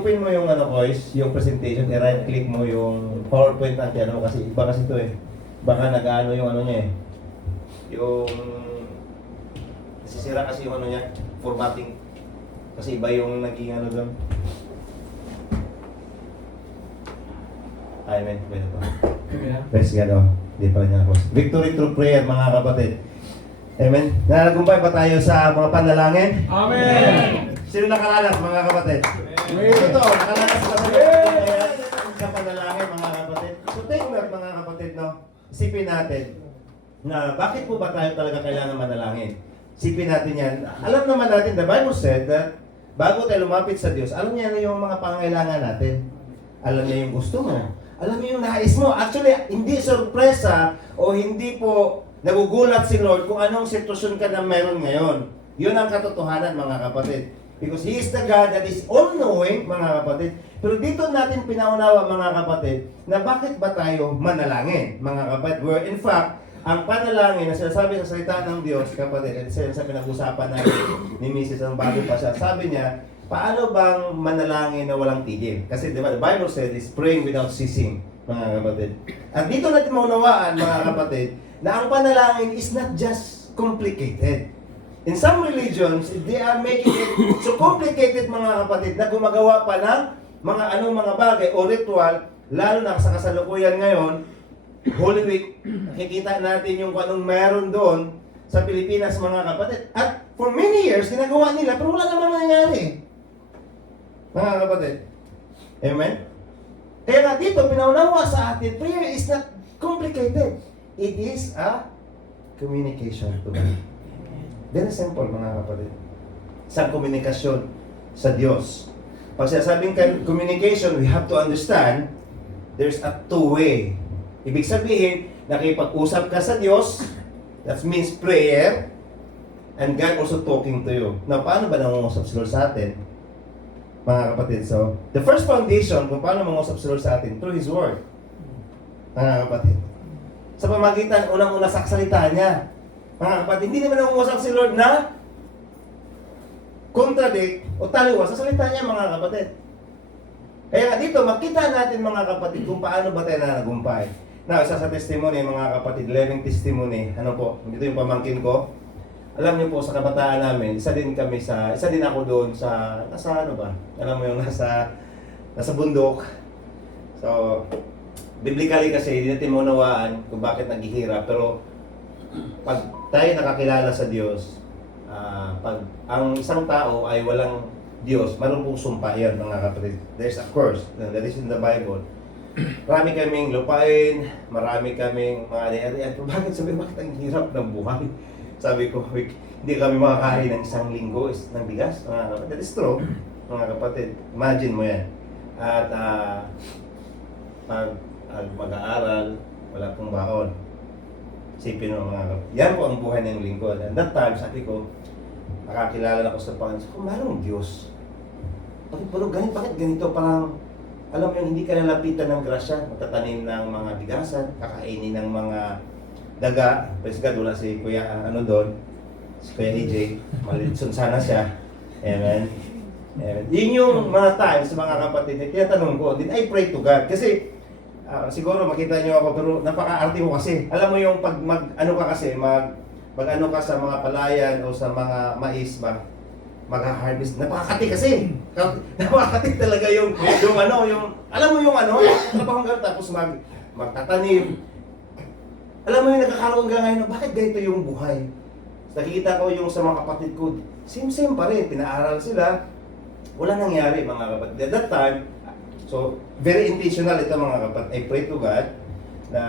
Open mo yung guys, yung presentation, i-right click mo yung PowerPoint natin kasi iba kasi ito eh. Baka nag-ano yung niya eh. Yung nasisira kasi yung niya, formatting. Kasi iba yung naging doon. Amen. Pwede pa. Praise God, oh. Di pa niya ako. Victory through prayer, mga kapatid. Amen. Nalagumpay pa tayo sa mga panalangin? Amen! Sino nakaranas, mga kapatid? Amen! Ito, nakaranas pa tayo sa panalangin, mga kapatid. So take note, mga kapatid, no? Isipin natin na bakit po ba tayo talaga kailangan manalangin? Isipin natin yan. Alam naman natin, the Bible said that bago tayo lumapit sa Diyos, alam niya na yung mga pangailangan natin. Alam niya yung gusto mo. Alam niya yung nais mo. Actually, hindi sorpresa o hindi po nagugulat si Lord kung anong sitwasyon ka na meron ngayon. Yun ang katotohanan, mga kapatid. Because He is the God that is all-knowing, mga kapatid. Pero dito natin pinaunawa, mga kapatid, na bakit ba tayo manalangin, mga kapatid? Where in fact, ang panalangin na sinasabi sa salita ng Diyos, kapatid, at sa pinag-usapan natin ni Mrs. ang bago pa siya, sabi niya, paano bang manalangin na walang tigil? Kasi diba, the Bible said is praying without ceasing, mga kapatid. At dito natin maunawaan, mga kapatid, na ang panalangin is not just complicated. In some religions, they are making it so complicated, mga kapatid, na gumagawa pa ng mga bagay o ritual, lalo na sa kasalukuyan ngayon, Holy Week, nakikita natin yung kung anong meron doon sa Pilipinas, mga kapatid. At for many years, ginagawa nila, pero wala naman nangyari. Mga kapatid. Amen? Kaya nga dito, pinaunawa sa atin, prayer is not complicated. It is a communication to God. Very simple, mga kapatid. Isang komunikasyon sa Diyos. Pag sinasabing communication, we have to understand there's a two-way. Ibig sabihin, nakipag-usap ka sa Diyos, that means prayer, and God also talking to you. Now, paano ba nangungusap si Lord sa atin? Mga kapatid, so, the first foundation kung paano mangusap si Lord sa atin, through His Word. Mga kapatid. Sa pamagitan, unang-una sa salita niya. Mga kapatid, hindi naman nangungusap si Lord na contradict o taliwas sa salita niya, mga kapatid. Kaya nga dito, makita natin, mga kapatid, kung paano ba tayo nanagumpay. Now, isa sa testimony, mga kapatid, living testimony, dito yung pamangkin ko. Alam niyo po, sa kabataan namin, isa din ako doon sa, alam mo yung nasa bundok. So, biblically kasi, hindi natin maunawaan kung bakit naghihirap. Pero, pag tayo nakakilala sa Diyos, pag ang isang tao ay walang Diyos, mayroon pong sumpa yan, mga kapatid. There's a curse that is in the Bible. Marami kaming lupain, marami kaming mga ari-arian. Pero bakit ang hirap ng buhay? Sabi ko, hindi kami makakain ng isang linggo ng bigas, mga kapatid. That is true, mga kapatid. Imagine mo yan. At pag mag-aaral, wala pong baon. Isipin mo, mga kapatid. Yan po ang buhay ng lingkod. And that time, sabi ko, nakakilala na ako sa Panginoon. Sabi ko, mayroong Diyos. Bakit ganito? Parang, alam mo yung hindi ka nalapitan ng grasya, magtatanim ng mga bigasan, kakainin ng mga daga. Praise God, wala si Kuya, doon, si Kuya AJ, malitson sana siya. Amen. Amen. Yun yung mga times, mga kapatid, na tinatanong ko, did I pray to God? Kasi, siguro makita nyo ako, pero napaka-arte mo kasi. Alam mo yung pag mag-ano ka sa mga palayan o sa mga mais ba, mag-harvest, napakakati kasi. Napakakati talaga yung alam mo yung trabahong gano'n, tapos magtatanim. Alam mo yung nagkakaroon ka ngayon, bakit ganito yung buhay? So, nakikita ko yung sa mga kapatid ko, same pa rin, pinaaral sila, wala nangyari, mga kapatid. At that time, so, very intentional ito, mga kapatid. I pray to God na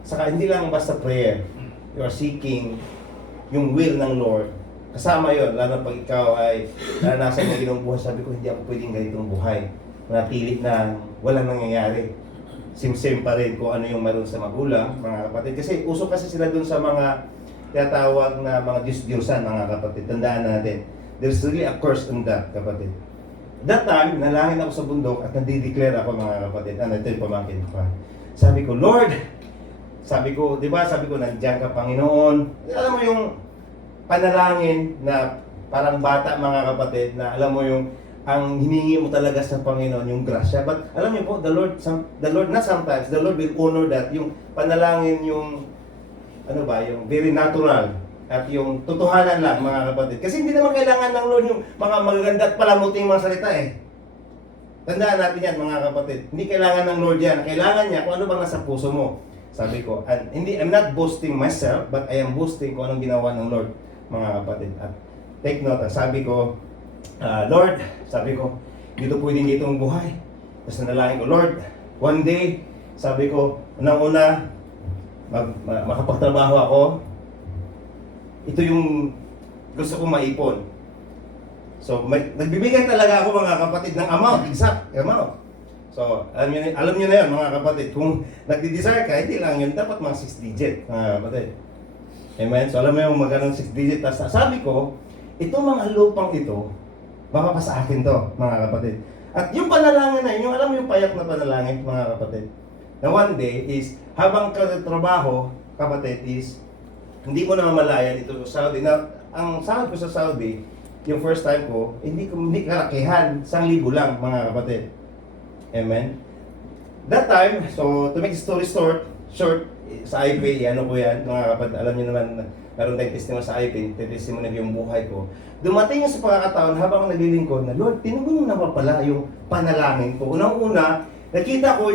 saka hindi lang basta prayer. You are seeking yung will ng Lord. Kasama yon, lalo pag ikaw ay naranasan ng ginong buhay, sabi ko, hindi ako pwedeng ganitong buhay. Manatilit na walang nangyayari. Same pa rin kung ano yung meron sa magulang, mga kapatid. Kasi uso kasi sila dun sa mga tinatawag na mga Diyos-Diyosan, mga kapatid. Tandaan natin, there's really a curse on that, kapatid. That time, nalangin ako sa bundok at nandideclare ako, mga kapatid. Ito yung pamangkin ko. Sabi ko, Lord, di ba, nandiyan ka, Panginoon. Alam mo yung panalangin na parang bata, mga kapatid, na alam mo yung ang hiningi mo talaga sa Panginoon yung grasya. But alam niyo po, the Lord, not sometimes, the Lord will honor that. Yung panalangin, yung, yung very natural at yung totohanan lang, mga kapatid. Kasi hindi naman kailangan ng Lord yung mga magaganda at palamuting mga salita eh. Tandaan natin yan, mga kapatid. Hindi kailangan ng Lord yan. Kailangan niya kung ano bang nasa puso mo. Sabi ko, I'm not boasting myself, but I am boasting kung anong ginawa ng Lord, mga kapatid. At take note, sabi ko, Lord, sabi ko, dito pwedeng ditong buhay. Tapos nanalangin ko, Lord, one day, sabi ko, unang-una, makapagtrabaho ako, ito yung gusto kong maipon. So, nagbibigay talaga ako, mga kapatid, ng amount, exact amount. So, alam nyo na yun, mga kapatid. Kung nagdi-desire ka, hindi lang yun, dapat mga 6 digit, mga kapatid. Amen? So, alam mo yung magandang 6 digit. Tapos, sabi ko, itong mga lupang ito, baka pa sa akin to, mga kapatid. At yung panalangin na yun, yung alam mo yung payak na panalangin, mga kapatid, na one day is, habang katrabaho, kapatid, is, hindi ko na mamalaya dito sa Saudi. Na, ang sahod ko sa Saudi, yung first time ko, hindi kalakihan, 1,000 lang, mga kapatid. Amen? That time, so, to make story short, sa IP, ano ko yan, mga kapatid, alam niyo naman, meron tayong testimony sa IP, testimony yung buhay ko. Dumating yung sa pagkakataon, habang naglilingkod na, Lord, tinugon mo na ba pala yung panalangin ko? Unang-una, nakita ko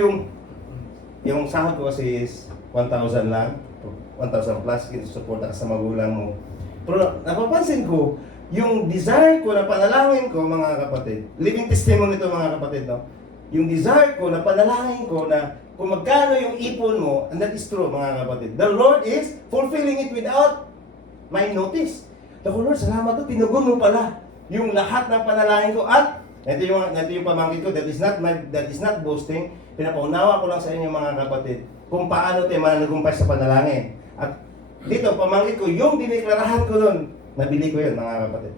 yung sahod ko kasi is 1,000 lang, 1,000 plus, support ka sa magulang mo. Pero napapansin ko, yung desire ko na panalangin ko, mga kapatid, living testimony ito, mga kapatid, no? Yung desire ko na panalangin ko na kung magkano yung ipon mo, and that is true, mga kapatid. The Lord is fulfilling it without my notice. Ako, Lord, salamat to, tinugon mo pala yung lahat ng panalangin ko. At ito yung pamangkin ko, that is not boasting. Pinapaunawa ko lang sa inyo, mga kapatid, kung paano tayo mananagumpay sa panalangin. At dito, pamangkin ko, yung dineklarahan ko doon, nabili ko yun, mga kapatid.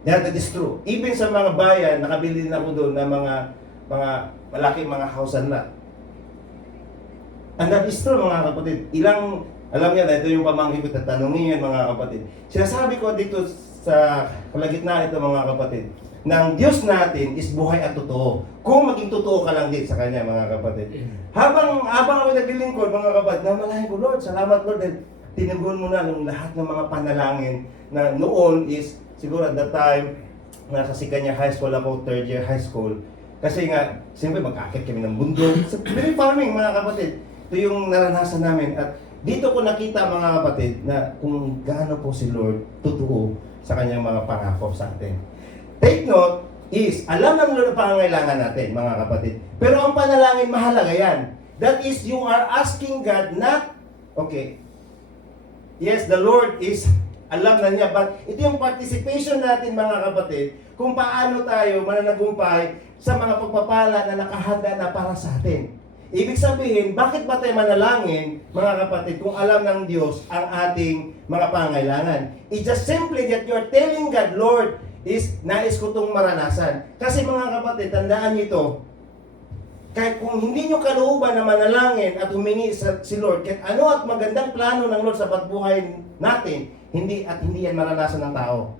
Yeah, that is true. Even sa mga bayan, nakabili din ako doon ng mga malaking mga house and lot. And that is true, mga kapatid. Alam niya na ito yung pamangkin ko, tatanungin yan, mga kapatid. Sinasabi ko dito sa kalagitnaan ito, mga kapatid, ng Diyos natin is buhay at totoo. Kung maging totoo ka lang din sa Kanya, mga kapatid. Habang ako naglilingkod, mga kapatid, namalayan ko, Lord, salamat, Lord, dahil tinugon mo na ng lahat ng mga panalangin na noon is, siguro at that time, nasa Sikanya High School ako, 3rd year high school. Kasi nga, siyempre mag-akit kami ng bundok. Sa very farming, mga kapatid. Ito yung naranasan namin. At dito ko nakita, mga kapatid, na kung gaano po si Lord totoo sa kanyang mga pangako sa atin. Take note is, alam ng Lord ang pangangailangan natin, mga kapatid. Pero ang panalangin, mahalaga yan. That is, you are asking God not, okay, yes, the Lord is, alam na niya, but ito yung participation natin, mga kapatid, kung paano tayo mananagumpay sa mga pagpapala na nakahanda na para sa atin. Ibig sabihin, bakit ba tayo manalangin, mga kapatid, kung alam ng Diyos ang ating mga pangailangan? It's just simply that you're telling God, Lord, is nais ko itong maranasan. Kasi, mga kapatid, tandaan niyo ito, kahit kung hindi nyo kalooban na manalangin at humingi si Lord, kahit ano at magandang plano ng Lord sa pagbuhay natin, hindi yan maranasan ng tao.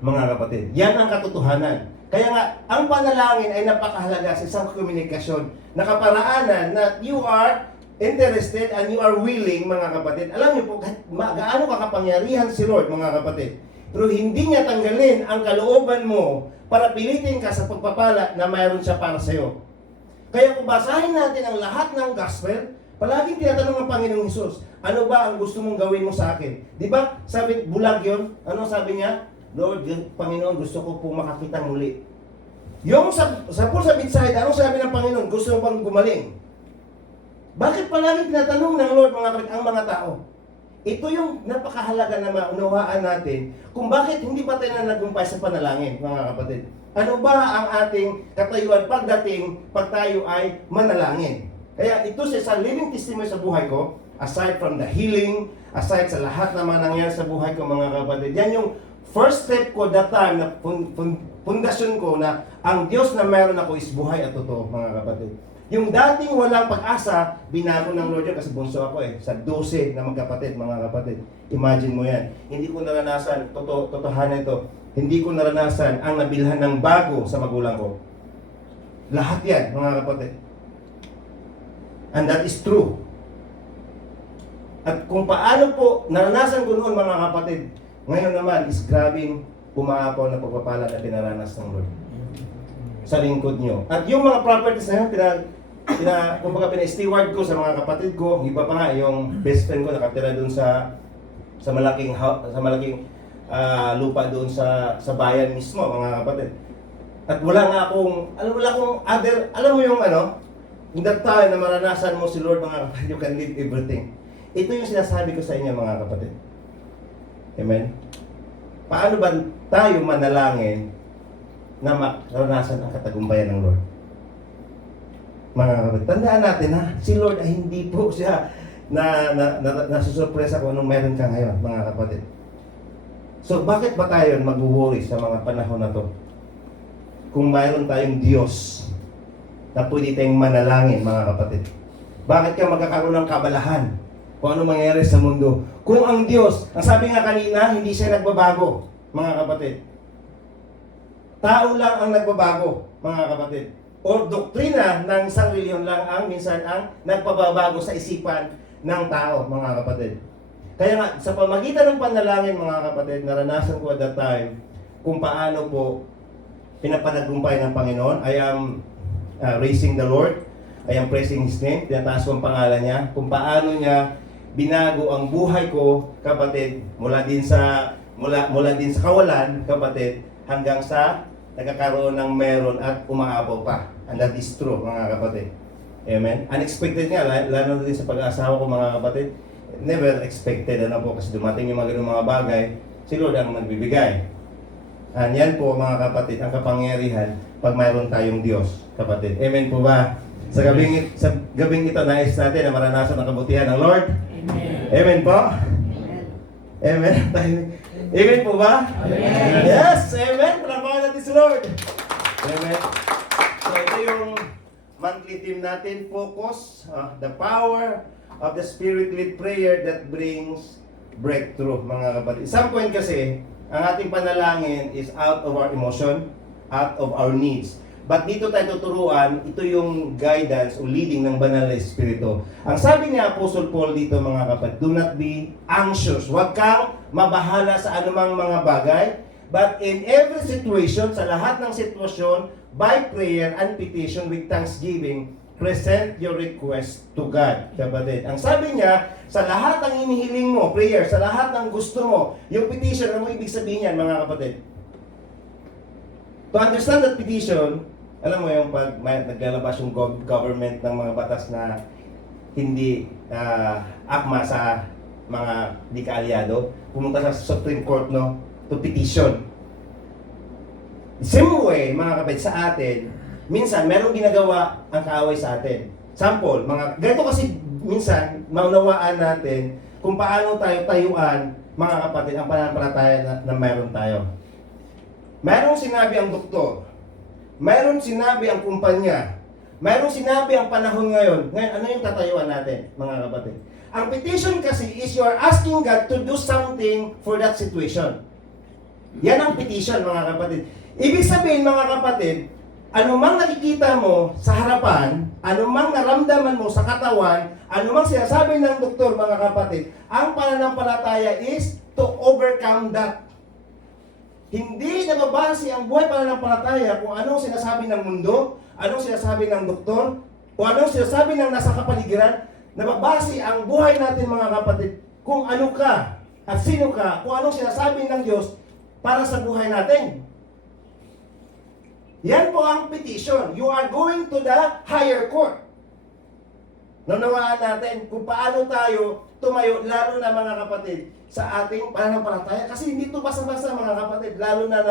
Mga kapatid, yan ang katotohanan. Kaya nga, ang panalangin ay napakahalaga sa isang komunikasyon na kaparaanan na you are interested and you are willing, mga kapatid. Alam niyo po, gaano kakapangyarihan si Lord, mga kapatid. Pero hindi niya tanggalin ang kalooban mo para pilitin ka sa pagpapala na mayroon siya para sa iyo. Kaya kung basahin natin ang lahat ng gospel, palaging tinatanong ng Panginoong Hesus, ano ba ang gusto mong gawin mo sa akin? Di ba? Sabi, bulag yun. Ano sabi niya? Lord, Panginoon, gusto ko pong makakita muli. Yung sa Bethsaida, anong sabi ng Panginoon? Gusto mo bang gumaling? Bakit palaging tinatanong ng Lord, mga kapatid, ang mga tao? Ito yung napakahalaga na maunawaan natin kung bakit hindi pa tayo nagumpay sa panalangin, mga kapatid. Ano ba ang ating katayuan pag tayo ay manalangin? Kaya ito sa living testimony sa buhay ko, aside from the healing, aside sa lahat na mga nangyari sa buhay ko, mga kapatid, yan yung first step ko that time, na pundasyon ko na ang Diyos na meron ako is buhay at totoo, mga kapatid. Yung dating walang pag-asa, binago ng Lord yun kasi bunso ako eh. Sa 12 na magkapatid, mga kapatid. Imagine mo yan. Hindi ko naranasan, totohanan ito, hindi ko naranasan ang nabilhan ng bago sa magulang ko. Lahat yan, mga kapatid. And that is true. At kung paano po naranasan ko noon, mga kapatid, ngayon naman is grabing umaapaw na pagpapala na pinaranas ng Lord sa lingkod nyo. At yung mga properties na yun, kumbaga pina-steward ko sa mga kapatid ko. Iba pa nga, yung best friend ko nakatira doon sa malaking lupa doon sa bayan mismo, mga kapatid. At wala nga akong, alam mo yung in that time na maranasan mo si Lord, mga kapatid, you can leave everything. Ito yung sinasabi ko sa inyo, mga kapatid. Amen? Paano ba tayo manalangin na maranasan ang katagumpayan ng Lord? Mga kapatid, tandaan natin ha, si Lord ay hindi po siya nasusurpresa kung anong meron ka ngayon, mga kapatid. So, bakit ba tayo mag-worry sa mga panahon na to? Kung mayroon tayong Diyos na pwede tayong manalangin, mga kapatid. Bakit ka magkakaroon ng kabalahan kung ano mangyayari sa mundo? Kung ang Diyos, ang sabi nga kanina, hindi siya nagbabago, mga kapatid. Tao lang ang nagbabago, mga kapatid. O doktrina ng isang reliyon lang ang minsan ang nagpababago sa isipan ng tao, mga kapatid. Kaya nga, sa pamagitan ng panalangin, mga kapatid, naranasan ko at that time kung paano po pinapanagumpay ng Panginoon. I am raising the Lord. I am praising His name. Tinataas ko ang pangalan niya. Kung paano niya binago ang buhay ko, kapatid, mula din sa kawalan, kapatid, hanggang sa nagkakaroon ng meron at umaapaw pa. And that is true, mga kapatid. Amen? Unexpected nga, lalo na din sa pag-aasawa ko, mga kapatid. Never expected, kasi dumating yung mga ganung mga bagay, si Lord ang nagbibigay. And yan po, mga kapatid, ang kapangyarihan pag mayroon tayong Diyos, kapatid. Amen po ba? Sa gabing ito, nais natin na maranasan ang kabutihan ng Lord. Amen. Amen po? Amen. Amen po ba? Amen. Yes, amen. Palapakan natin si Lord. Amen. So ito yung monthly theme natin, focus, the power of the Spirit-led prayer that brings breakthrough, mga kapatid. Some point kasi, ang ating panalangin is out of our emotion, out of our needs. But dito tayo tuturuan, ito yung guidance o leading ng Banal na Espiritu. Ang sabi ni Apostle Paul dito, mga kapatid, do not be anxious. Huwag kang mabahala sa anumang mga bagay. But in every situation, sa lahat ng sitwasyon, by prayer and petition with thanksgiving, present your request to God. Kapatid, ang sabi niya, sa lahat ng inihiling mo, prayer, sa lahat ng gusto mo, yung petition, ano mo ibig sabihin yan, mga kapatid? To understand that petition, alam mo yung pag naglalabas yung government ng mga batas na hindi akma sa mga di kaalyado, pumunta sa Supreme Court, no, to petition. Same way, mga kapatid, sa atin, minsan merong ginagawa ang kaaway sa atin. Sample, ganito kasi minsan maunawaan natin kung paano tayo tayuan, mga kapatid, ang pananampalataya na meron tayo. Merong sinabi ang doktor, mayroon sinabi ang kumpanya, mayroon sinabi ang panahon ngayon. Ngayon, ano yung tatayuan natin, mga kapatid? Ang petition kasi is you are asking God to do something for that situation. Yan ang petition, mga kapatid. Ibig sabihin, mga kapatid, anumang nakikita mo sa harapan, anumang naramdaman mo sa katawan, anumang sinasabi ng doktor, mga kapatid, ang pananampalataya is to overcome that. Hindi nababase ang buhay pananampalataya kung anong sinasabi ng mundo, anong sinasabi ng doktor, o anong sinasabi ng nasa kapaligiran. Nababase ang buhay natin, mga kapatid, kung ano ka at sino ka, kung anong sinasabi ng Diyos para sa buhay natin. Yan po ang petition. You are going to the higher court. Nanawaan natin kung paano tayo tumayo, lalo na, mga kapatid, sa ating pananampalataya. Kasi hindi ito basta-basta, mga kapatid. Lalo na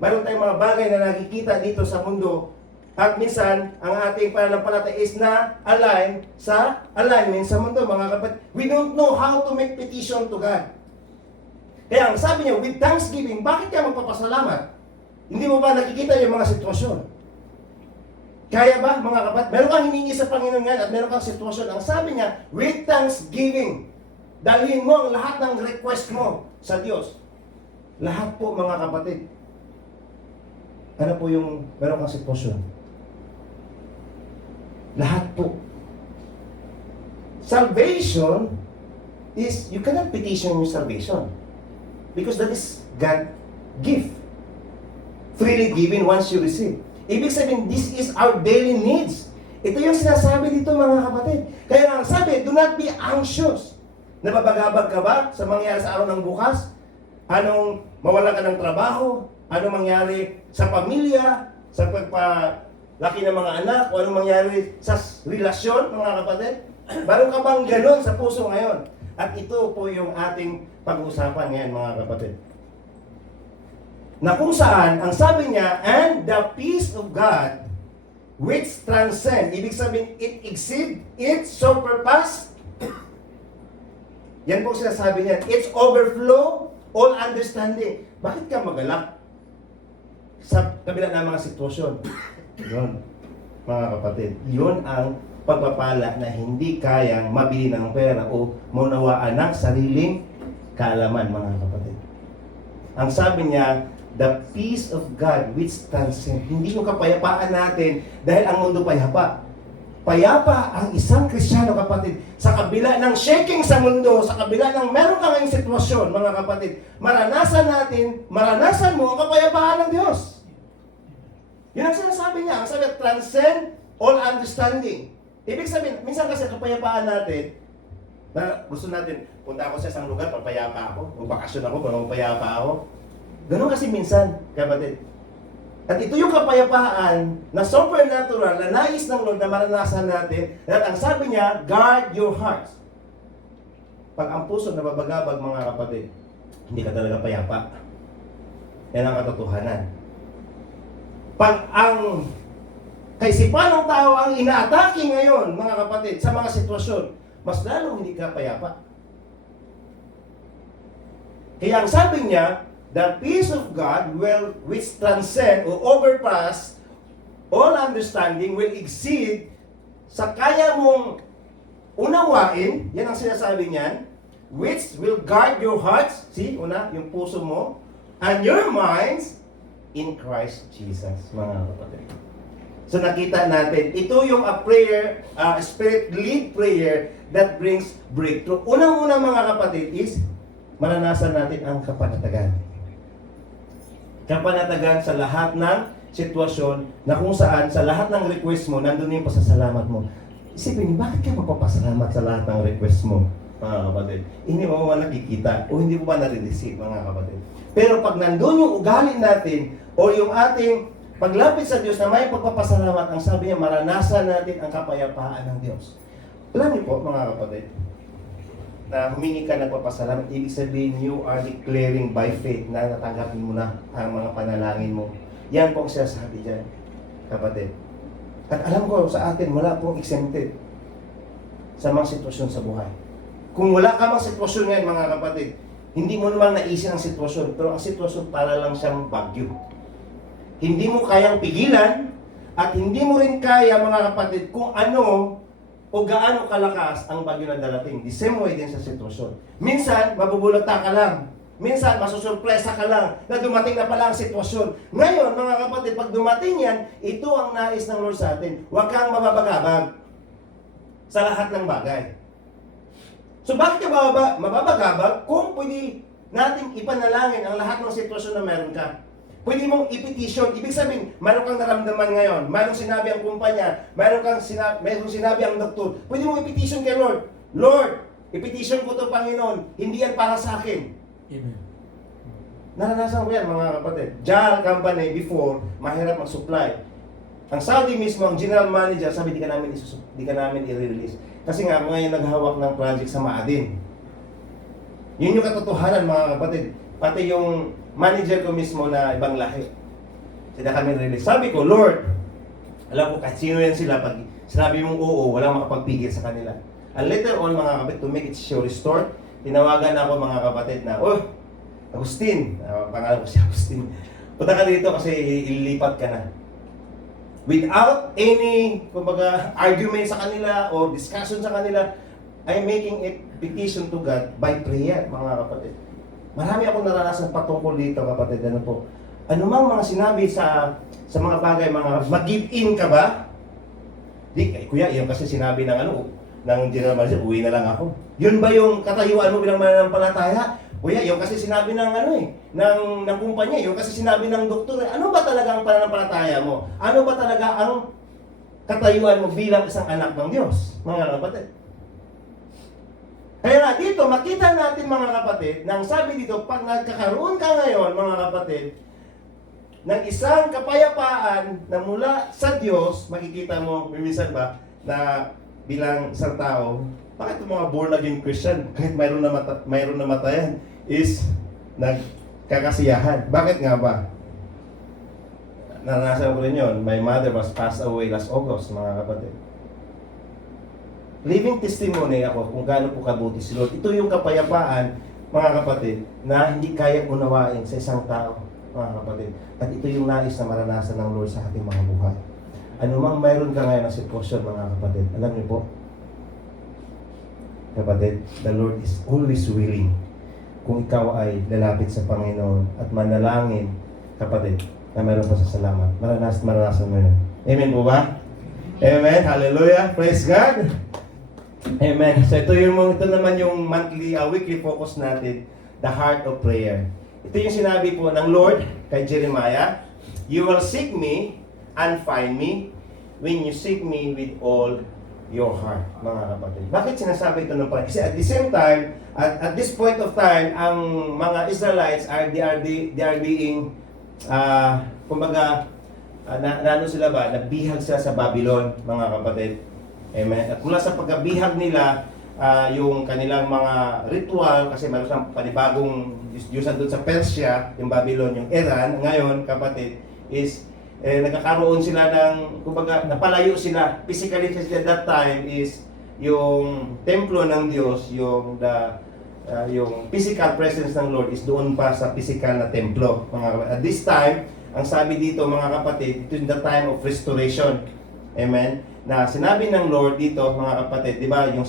mayroon tayong mga bagay na nakikita dito sa mundo. At minsan, ang ating pananampalataya is na align sa alignment sa mundo, mga kapatid. We don't know how to make petition to God. Kaya ang sabi niya, with thanksgiving, bakit ka magpapasalamat? Hindi mo ba nakikita yung mga sitwasyon? Kaya ba, mga kapatid? Meron kang hiningi sa Panginoon ngayon at meron kang sitwasyon. Ang sabi niya, with thanksgiving, dalhin mo ang lahat ng request mo sa Diyos. Lahat po, mga kapatid. Ano po yung meron kang sitwasyon? Lahat po. Salvation is, you cannot petition your salvation. Because that is God gift. Freely given once you receive. Ibig sabihin, this is our daily needs. Ito yung sinasabi dito, mga kapatid. Kaya nga sabi, do not be anxious. Nababagabag ka ba sa mangyari sa araw ng bukas? Anong mawalan ka ng trabaho? Anong mangyari sa pamilya? Sa pagpalaki ng mga anak? O anong mangyari sa relasyon, mga kapatid? Meron ka bang ganun sa puso ngayon? At ito po yung ating pag-uusapan ngayon, mga kapatid. Na kung saan, ang sabi niya, and the peace of God, which transcend, ibig sabihin, it exceed, it surpass. Yan po sinasabi niya, it's overflow, all understanding. Bakit ka magalak sa kabila ng mga sitwasyon? Yun, mga kapatid, yun ang pagpapala na hindi kayang mabili ng pera o maunawaan ng sariling kaalaman, mga kapatid. Ang sabi niya, the peace of God which transcends. Hindi yung kapayapaan natin dahil ang mundo payapa. Payapa ang isang Kristiyano, kapatid, sa kabila ng shaking sa mundo, sa kabila ng meron ka ngayong sitwasyon, mga kapatid, maranasan mo ang kapayapaan ng Diyos. Yun ang sinasabi niya. Ang sabi, transcend all understanding. Ibig sabihin, minsan kasi kapayapaan natin, na gusto natin, punta ako sa isang lugar, papayapa ako, o bakasyon ako, papayapa ako. Ganun kasi minsan, kapatid. At ito yung kapayapaan na supernatural, na nais ng Lord na maranasan natin. At ang sabi niya, guard your hearts. Pag ang puso nababagabag, mga kapatid, hindi ka talaga payapa. Yan ang katotohanan. Pag ang kaisipan ng tao ang inaatake ngayon, mga kapatid, sa mga sitwasyon, mas lalong hindi ka payapa. Kaya ang sabi niya, the peace of God will, which transcend or overpass all understanding, will exceed sa kaya mong unawain, yan ang sinasabi niyan, which will guard your hearts, see, una, yung puso mo, and your minds in Christ Jesus, mga kapatid. So nakita natin, ito yung a prayer, spirit-led prayer that brings breakthrough. Unang-una, mga kapatid, is maranasan natin ang kapanatagan. Kapanatagan sa lahat ng sitwasyon na kung saan sa lahat ng request mo, nandun yung pasasalamat mo. Isipin, bakit ka magpapasalamat sa lahat ng request mo, mga kapatid? Hindi mo ba nakikita o hindi mo ba nare-receive, mga kapatid? Pero pag nandun yung ugali natin o yung ating paglapit sa Diyos na may pagpapasalamat, ang sabi niya, maranasan natin ang kapayapaan ng Diyos. Alam niyo po, mga kapatid, na humingi ka ng papasalamat, ibig sabihin, you are declaring by faith na natanggapin mo na ang mga panalangin mo. Yan po ang sinasabi dyan, kapatid. At alam ko, sa atin, wala pong exempted sa mga sitwasyon sa buhay. Kung wala ka mga sitwasyon ngayon, mga kapatid, hindi mo naman naisin ang sitwasyon, pero ang sitwasyon para lang siyang bagyo. Hindi mo kayang pigilan, at hindi mo rin kaya, mga kapatid, kung ano o gaano kalakas ang bagyo na darating. The same way din sa sitwasyon. Minsan, mabubulata ka lang. Minsan, masusurpresa ka lang na dumating na pala ang sitwasyon. Ngayon, mga kapatid, pag dumating yan, ito ang nais ng Lord sa atin. Huwag kang mababagabag sa lahat ng bagay. So, bakit ka mababagabag kung pwede nating ipanalangin ang lahat ng sitwasyon na meron ka? Pwede mong i-petition. Ibig sabihin, mayroon kang naramdaman ngayon, mayroong sinabi ang kumpanya, mayroong sinabi ang doktor. Pwede mong i-petition kay Lord. Lord, i-petition ko ito, Panginoon. Hindi yan para sa akin. Amen. Naranasan ko yan, mga kapatid. JAL company before, mahirap mag-supply. Ang Saudi mismo, ang general manager, sabi, di ka namin i-release. Kasi nga, ako ngayon naghawak ng project sa Maadin. Yun yung katotohanan, mga kapatid. Pati yung manager ko mismo na ibang lahi. Sila kami release. Sabi ko, Lord, alam ko kahit sino yan sila, pag sinabi mong oo, walang makapagpigil sa kanila. And later on, mga kapatid, to make it show restored, tinawagan ako, mga kapatid, na, oh, Agustin, pangalan ko si Agustin, punta ka dito kasi ililipat ka na. without any, kumbaga, argument sa kanila o discussion sa kanila, I'm making it petition to God by prayer, mga kapatid. Marami akong naranasan patungkol dito, kapatid. Ano po? Ano mang mga sinabi sa mga bagay, mga mag-give in ka ba? Di, kuya, yun kasi sinabi ng General Manager, uwi na lang ako. Yun ba yung katayuan mo bilang mananampalataya? Kuya, yung kasi sinabi ng ng kumpanya, yung kasi sinabi ng doktor, ano ba talaga ang pananampalataya mo? Ano ba talaga ang katayuan mo bilang isang anak ng Diyos, mga kapatid? Kaya nga dito, makita natin mga kapatid, nang sabi dito, pag nagkakaroon ka ngayon, mga kapatid, ng isang kapayapaan na mula sa Diyos, makikita mo, minsan ba, na bilang isang tao, bakit yung mga born again Christian, kahit mayroon na matayan, is nagkakasiyahan. Bakit nga ba? Naranasan ko rin yun. My mother was passed away last August, mga kapatid. Living testimony ako kung gaano po kabuti si Lord. Ito yung kapayapaan, mga kapatid, na hindi kaya unawain sa isang tao, mga kapatid. At ito yung nais na maranasan ng Lord sa ating mga buhay. Ano mang mayroon ka ngayon na sitwasyon, mga kapatid, alam niyo po, kapatid, the Lord is always willing kung ikaw ay lalapit sa Panginoon at manalangin, kapatid, na mayroon pa sa salamat. Maranasan mo yun. Amen po ba? Amen. Hallelujah. Praise God. Amen. So ito naman yung weekly focus natin, the heart of prayer. Ito yung sinabi po ng Lord kay Jeremiah, "You will seek me and find me when you seek me with all your heart," mga kapatid. Bakit sinasabi ito ng Panginoon? Kasi at the same time, at this point of time, ang mga Israelites they are being kumbaga nano sila ba? Nabihag sila sa Babylon, mga kapatid. Amen. At mula sa pagkabihag nila, yung kanilang mga ritual, kasi mayroon siyang panibagong Diyosan doon sa Persia, yung Babylon, yung Iran, ngayon, kapatid, is nagkakaroon sila ng, kumbaga, napalayo sila. Physically, at that time, is yung templo ng Diyos, yung physical presence ng Lord is doon pa sa physical na templo. Mga kapatid. At this time, ang sabi dito, mga kapatid, ito is the time of restoration. Amen? Na sinabi ng Lord dito, mga kapatid, di ba, yung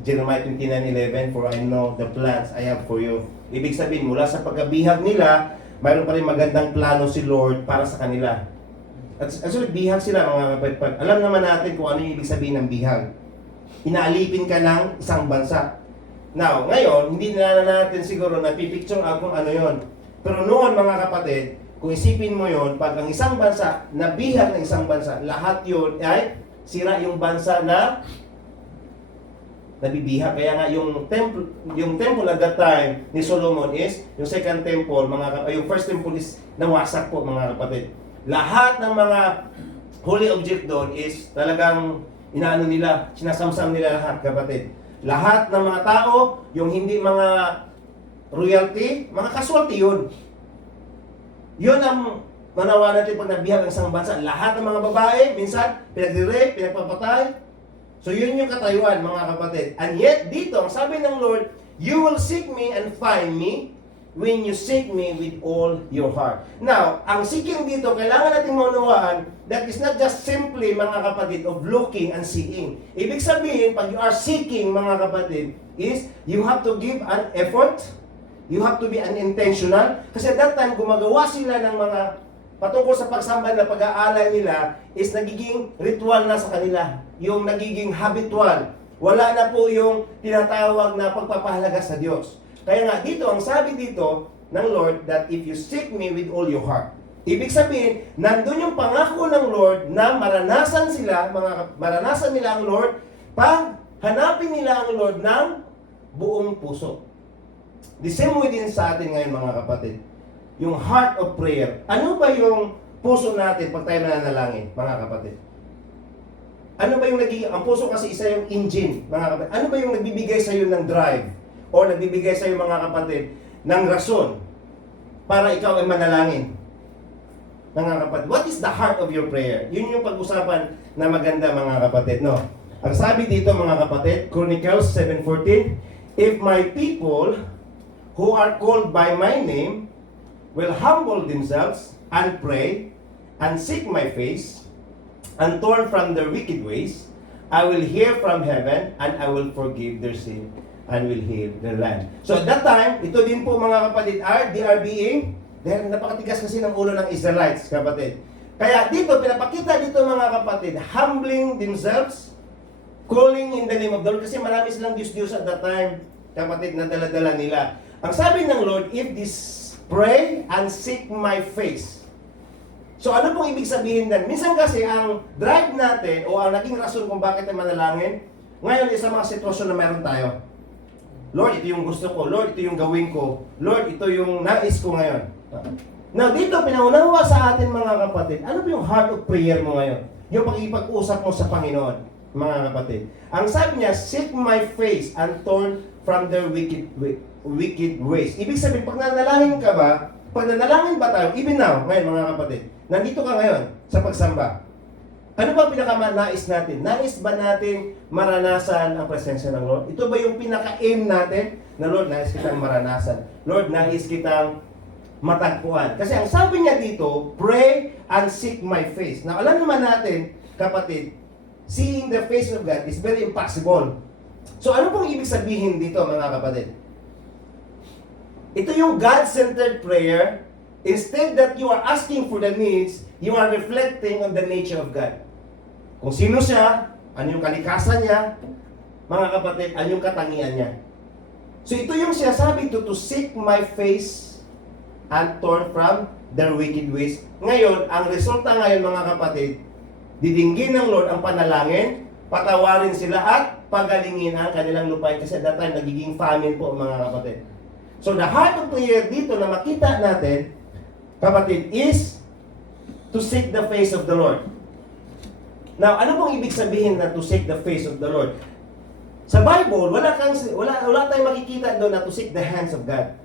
Jeremiah 29:11, "For I know the plans I have for you." Ibig sabihin, mula sa pagkabihag nila, mayroon pa rin magandang plano si Lord para sa kanila. At actually, bihag sila, mga kapatid. Alam naman natin kung ano yung ibig sabihin ng bihag. Inaalipin ka ng isang bansa. Now, ngayon, hindi na natin siguro napipicture out kung ano yon. Pero noon, mga kapatid, kung isipin mo yon, pag ang isang bansa, nabihag ng isang bansa, lahat yon ay sira yung bansa na nabibihag. Kaya nga yung temple at that time ni Solomon is, yung second temple, yung first temple is nawasak po, mga kapatid. Lahat ng mga holy object doon is talagang inaano nila, sinasamsam nila lahat, kapatid. Lahat ng mga tao, yung hindi mga royalty, mga casualty yun. Yun ang manawa natin pag nabihag ang isang bansa. Lahat ng mga babae, minsan, pinag-rape, pinagpapatay. So yun yung katayuan, mga kapatid. And yet, dito, ang sabi ng Lord, "You will seek me and find me when you seek me with all your heart." Now, ang seeking dito, kailangan natin maunawaan, that is not just simply, mga kapatid, of looking and seeing. Ibig sabihin, pag you are seeking, mga kapatid, is you have to give an effort, you have to be unintentional. Kasi at that time, gumagawa sila ng mga patungkol sa pagsamba na pag-aalay nila is nagiging ritual na sa kanila. Yung nagiging habitual. Wala na po yung tinatawag na pagpapahalaga sa Diyos. Kaya nga dito, ang sabi dito ng Lord, that if you seek me with all your heart. Ibig sabihin, nandun yung pangako ng Lord na maranasan nila ang Lord pag hanapin nila ang Lord ng buong puso. The same way din sa atin ngayon, mga kapatid. Yung heart of prayer. Ano ba yung puso natin pag tayo nananalangin, mga kapatid? Ano ba yung ang puso kasi isa yung engine, mga kapatid. Ano ba yung nagbibigay sa iyo ng drive? O nagbibigay sa iyo, mga kapatid, ng rason para ikaw ay manalangin? Mga kapatid, what is the heart of your prayer? Yun yung pag-usapan na maganda, mga kapatid, no? Ang sabi dito, mga kapatid, Chronicles 7:14, "If my people who are called by my name will humble themselves and pray and seek my face and turn from their wicked ways, I will hear from heaven, and I will forgive their sin, and will heal their land. So at that time, ito din po mga kapatid, they are being, dahil napakatigas kasi ng ulo ng Israelites, kapatid. Kaya dito, pinapakita dito mga kapatid, humbling themselves, calling in the name of the Lord, kasi marami silang Diyos-Diyos at that time, kapatid, na dala-dala nila. Ang sabi ng Lord, if this pray and seek my face. So ano pong ibig sabihin din? Minsan kasi ang drive natin o ang naging rason kung bakit tayo manalangin, ngayon is sa mga sitwasyon na meron tayo. Lord, ito yung gusto ko. Lord, ito yung gawin ko. Lord, ito yung nais ko ngayon. Now dito, pinaunawa sa atin mga kapatid, ano ba yung heart of prayer mo ngayon? Yung pag-ipag-usap mo sa Panginoon, mga kapatid. Ang sabi niya, seek my face and turn from their wicked ways. Ibig sabihin, pag nanalangin ka ba, pag nanalangin ba tayo, even now, ngayon mga kapatid, nandito ka ngayon sa pagsamba. Ano ba pinakamannais natin? Nais ba natin maranasan ang presensya ng Lord? Ito ba yung pinaka-aim natin? Na Lord, nais kitang maranasan. Lord, nais kitang matagpuan. Kasi ang sabi niya dito, pray and seek my face. Now, alam naman natin, kapatid, seeing the face of God is very impossible. So, ano pong ibig sabihin dito, mga kapatid? Ito yung God-centered prayer. Instead that you are asking for the needs, you are reflecting on the nature of God. Kung sino siya, ano yung kalikasan niya, mga kapatid, ano yung katangian niya. So ito yung sinasabi to seek my face and turn from their wicked ways. Ngayon, ang resulta ngayon mga kapatid, didinggin ng Lord ang panalangin, patawarin sila at pagalingin ang kanilang lupain. Kasi at that time, nagiging famine po mga kapatid. So the heart of prayer dito na makita natin, kapatid, is to seek the face of the Lord. Now, ano pong ibig sabihin na to seek the face of the Lord? Sa Bible, wala tayong makikita doon na to seek the hands of God.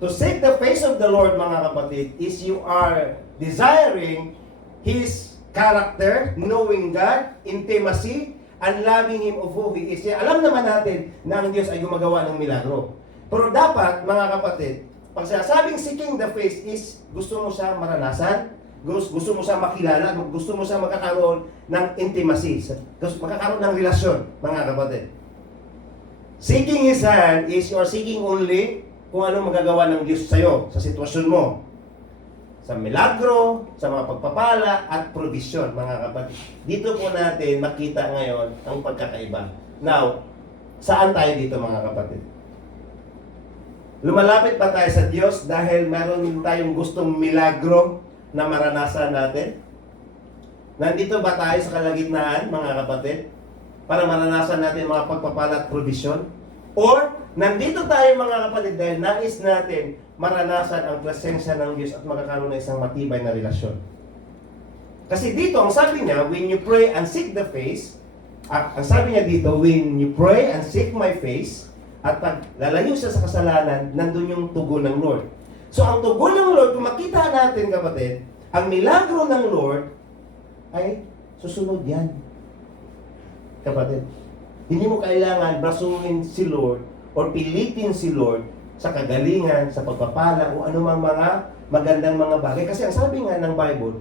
To seek the face of the Lord, mga kapatid, is you are desiring His character, knowing God, intimacy, and loving Him of who He is. Alam naman natin na ang Diyos ay gumagawa ng milagro. Pero dapat, mga kapatid, pag sinasabing seeking the face is gusto mo siya maranasan, gusto mo siya makilala, gusto mo siya magkakaroon ng intimacy, magkakaroon ng relasyon, mga kapatid. Seeking His hand is you are seeking only kung ano magagawa ng Diyos sa'yo, sa sitwasyon mo. Sa milagro, sa mga pagpapala, at provision, mga kapatid. Dito po natin makita ngayon ang pagkakaiba. Now, saan tayo dito, mga kapatid? Lumalapit pa tayo sa Diyos dahil meron tayong gustong milagro na maranasan natin? Nandito ba tayo sa kalagitnaan, mga kapatid, para maranasan natin mga pagpapala at provision? Or, nandito tayo mga kapatid dahil nais natin maranasan ang presensya ng Diyos at magkakaroon ng isang matibay na relasyon? Kasi dito, ang sabi niya, when you pray and seek the face, ang sabi niya dito, when you pray and seek my face, at pag lalayo siya sa kasalanan, nandun yung tugon ng Lord. So, ang tugon ng Lord, kung makita natin, kapatid, ang milagro ng Lord ay susunod yan. Kapatid, hindi mo kailangan brasuhin si Lord or pilitin si Lord sa kagalingan, sa pagpapala, o anumang mga magandang mga bagay. Kasi ang sabi nga ng Bible,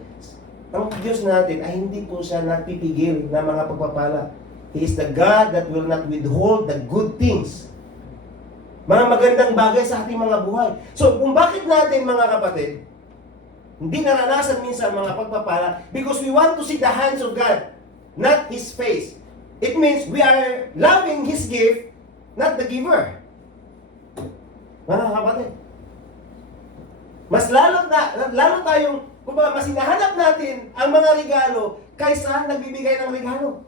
ang Diyos natin ay hindi po siya nagpipigil na mga pagpapala. He is the God that will not withhold the good things. Mga magandang bagay sa ating mga buhay. So, kung bakit natin, mga kapatid, hindi naranasan minsan mga pagpapala, because we want to see the hands of God, not His face. It means we are loving His gift, not the giver. Mga kapatid, mas lalo tayong, kumbaga, mas hinahanap natin ang mga regalo kaysa nagbibigay ng regalo.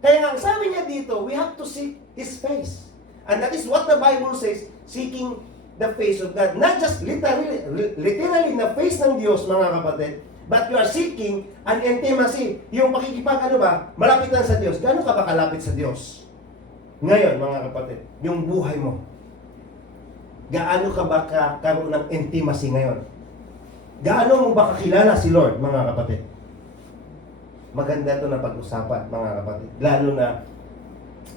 Kaya nga, sabi niya dito, we have to seek His face. And that is what the Bible says, seeking the face of God. Not just literally na face ng Diyos, mga kapatid, but you are seeking an intimacy. Yung malapitan sa Diyos. Gaano ka ba kalapit sa Diyos? Ngayon, mga kapatid, yung buhay mo. Gaano ka ba karoon ng intimacy ngayon? Gaano mo ba kakilala si Lord, mga kapatid? Maganda ito na pag-usapan, mga kapatid. Lalo na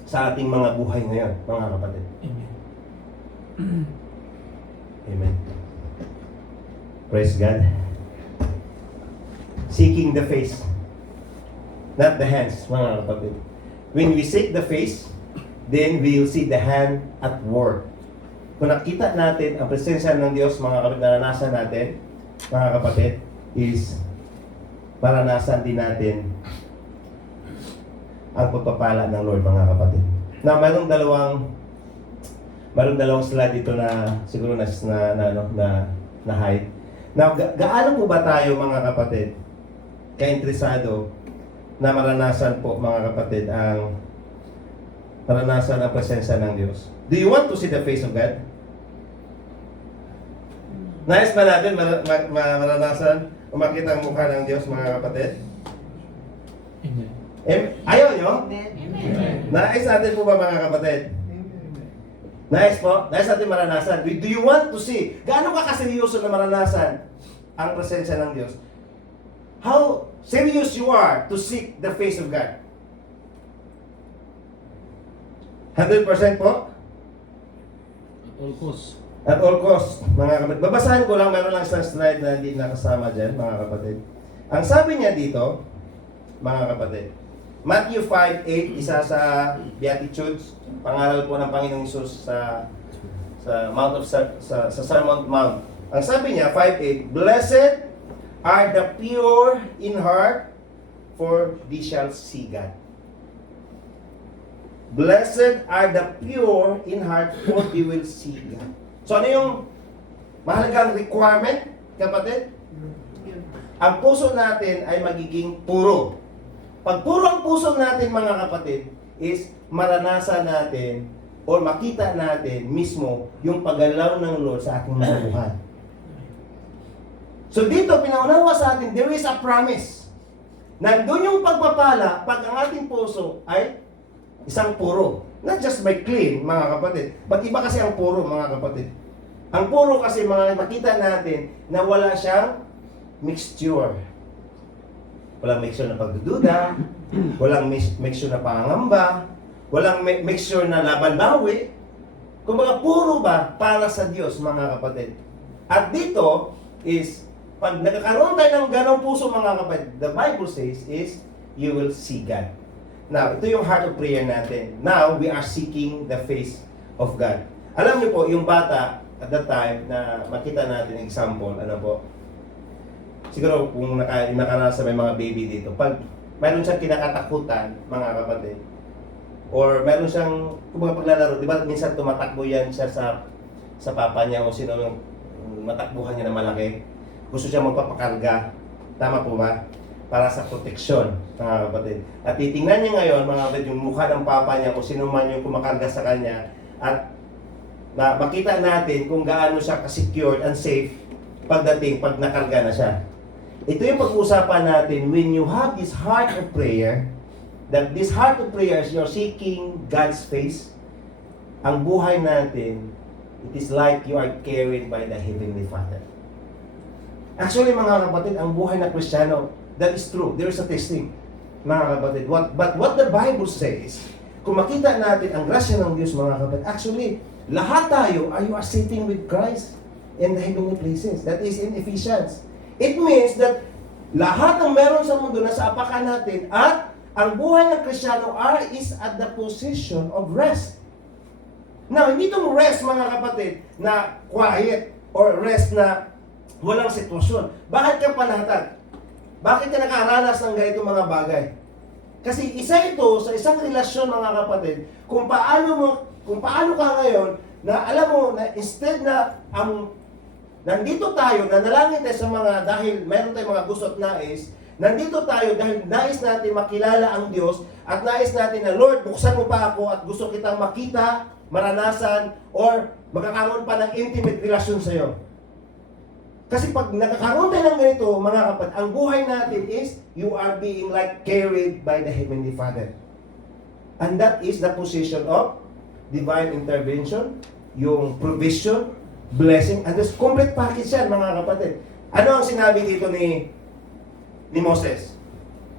sa ating mga buhay ngayon, mga kapatid. Amen. Amen. Praise God. Seeking the face. not the hands, mga kapatid. When we seek the face, then we will see the hand at work. Kung nakita natin ang presensya ng Diyos, mga kapatid, naranasan natin, mga kapatid, is maranasan din natin ang pagpapala ng Lord, mga kapatid. Na mayroong dalawang slide dito na siguro na hide. Now, gaano po ba tayo, mga kapatid, ka-interesado na maranasan po, mga kapatid, ang maranasan ang presensya ng Diyos? Do you want to see the face of God? Nais ba natin maranasan o makita ang mukha ng Diyos, mga kapatid? Ayaw nyo? Nais natin po ba, mga kapatid? Nais po? Nais natin maranasan. Do you want to see? Gaano ka kaseryoso na maranasan ang presensya ng Diyos? How serious you are to seek the face of God? 100% po? At all costs. At all costs, mga kapatid. Babasahin ko lang, meron lang isang slide na hindi nakasama dyan, mga kapatid. Ang sabi niya dito, mga kapatid, Matthew 5:8, isa sa Beatitudes, pangaral po ng Panginoong Hesus sa Sermon Mount. Ang sabi niya, 5:8, Blessed are the pure in heart, for they shall see God. Blessed are the pure in heart, for they will see God. So ano yung mahalagang requirement, kapatid? Ang puso natin ay magiging puro. Pag puro ang puso natin, mga kapatid, is maranasan natin o makita natin mismo yung paggalaw ng Lord sa ating mga buhay. So dito, pinaunawa sa atin, there is a promise. Nandun yung pagpapala pag ang ating puso ay isang puro. Not just by clean, mga kapatid. But iba kasi ang puro, mga kapatid. Ang puro kasi, mga makita natin na wala siyang mixture. Walang mixture na pagdududa, walang mixture na pangangamba, walang mixture na laban-bawi. Kumbaga, puro ba para sa Diyos, mga kapatid? At dito is, pag nagkakaroon tayo ng ganong puso, mga kapatid, the Bible says is, you will see God. Now, ito yung heart of prayer natin. Now, we are seeking the face of God. Alam niyo po, yung bata, at that time, na makita natin example, ano po, siguro kung nakaranas sa may mga baby dito, pag mayroon siyang kinakatakutan, mga kapatid, or mayroon siyang, kumbaga paglalaro, di ba minsan tumatakbo yan siya sa papa niya o sino yung matakbuhan niya na malaki, gusto siya magpapakarga, tama po ba? Para sa proteksyon, mga kapatid. At titingnan niya ngayon, mga kapatid, yung mukha ng papa niya o sino man yung kumakarga sa kanya, at makita natin kung gaano siya ka-secured and safe pag nakarga na siya. Ito yung pag-uusapan natin when you have this heart of prayer, that this heart of prayer is you're seeking God's face, ang buhay natin, it is like you are carried by the Heavenly Father. Actually, mga kapatid, ang buhay na Kristiyano, that is true. There is a testing, mga kapatid. But what the Bible says, kung makita natin ang grasya ng Diyos, mga kapatid, actually, lahat tayo, you are sitting with Christ in the heavenly places. That is in Ephesians. It means that lahat ng meron sa mundo nasa apakan natin at ang buhay ng Kristiyano is at the position of rest. Now, hindi itong rest, mga kapatid, na quiet or rest na walang sitwasyon. Bakit ka panahatag? Bakit ka nakaranas ng ganitong mga bagay? Kasi isa ito sa isang relasyon, mga kapatid, kung paano ka ngayon na alam mo na instead na nandito tayo, nanalangin tayo sa mga, dahil mayroon tayong mga gusto at nais, nandito tayo dahil nais natin makilala ang Diyos at nais natin na, Lord, buksan mo pa ako at gusto kitang makita, maranasan, or magkakaroon pa ng intimate relasyon sa iyo. Kasi pag nakakaroon tayo ng ganito, mga kapatid, ang buhay natin is, you are being like carried by the Heavenly Father. And that is the position of divine intervention, yung provision, blessing, and this complete package yan, mga kapatid. Ano ang sinabi dito ni Moses?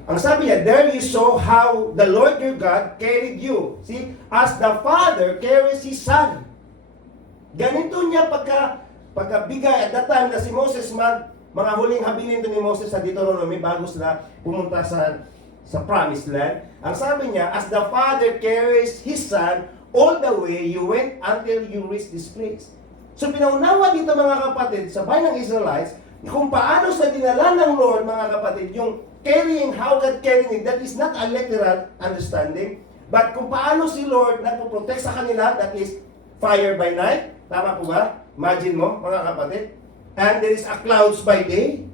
Ang sabi niya, there you saw how the Lord your God carried you. See, as the Father carries His Son. Ganito niya pagkabigay at that time na si Moses mga huling habilin to ni Moses sa Deuteronomy bago sila pumunta sa sa promised land. Ang sabi niya, as the Father carries His Son, all the way you went until you reached this place. So pinaunawa dito mga kapatid, sa bayan ng Israelites, kung paano sa dinala ng Lord mga kapatid, yung carrying, how God carrying it, that is not a literal understanding, but kung paano si Lord nagpo-protect sa kanila, that is fire by night. Tama po ba? Imagine mo mga kapatid. And there is a clouds by day.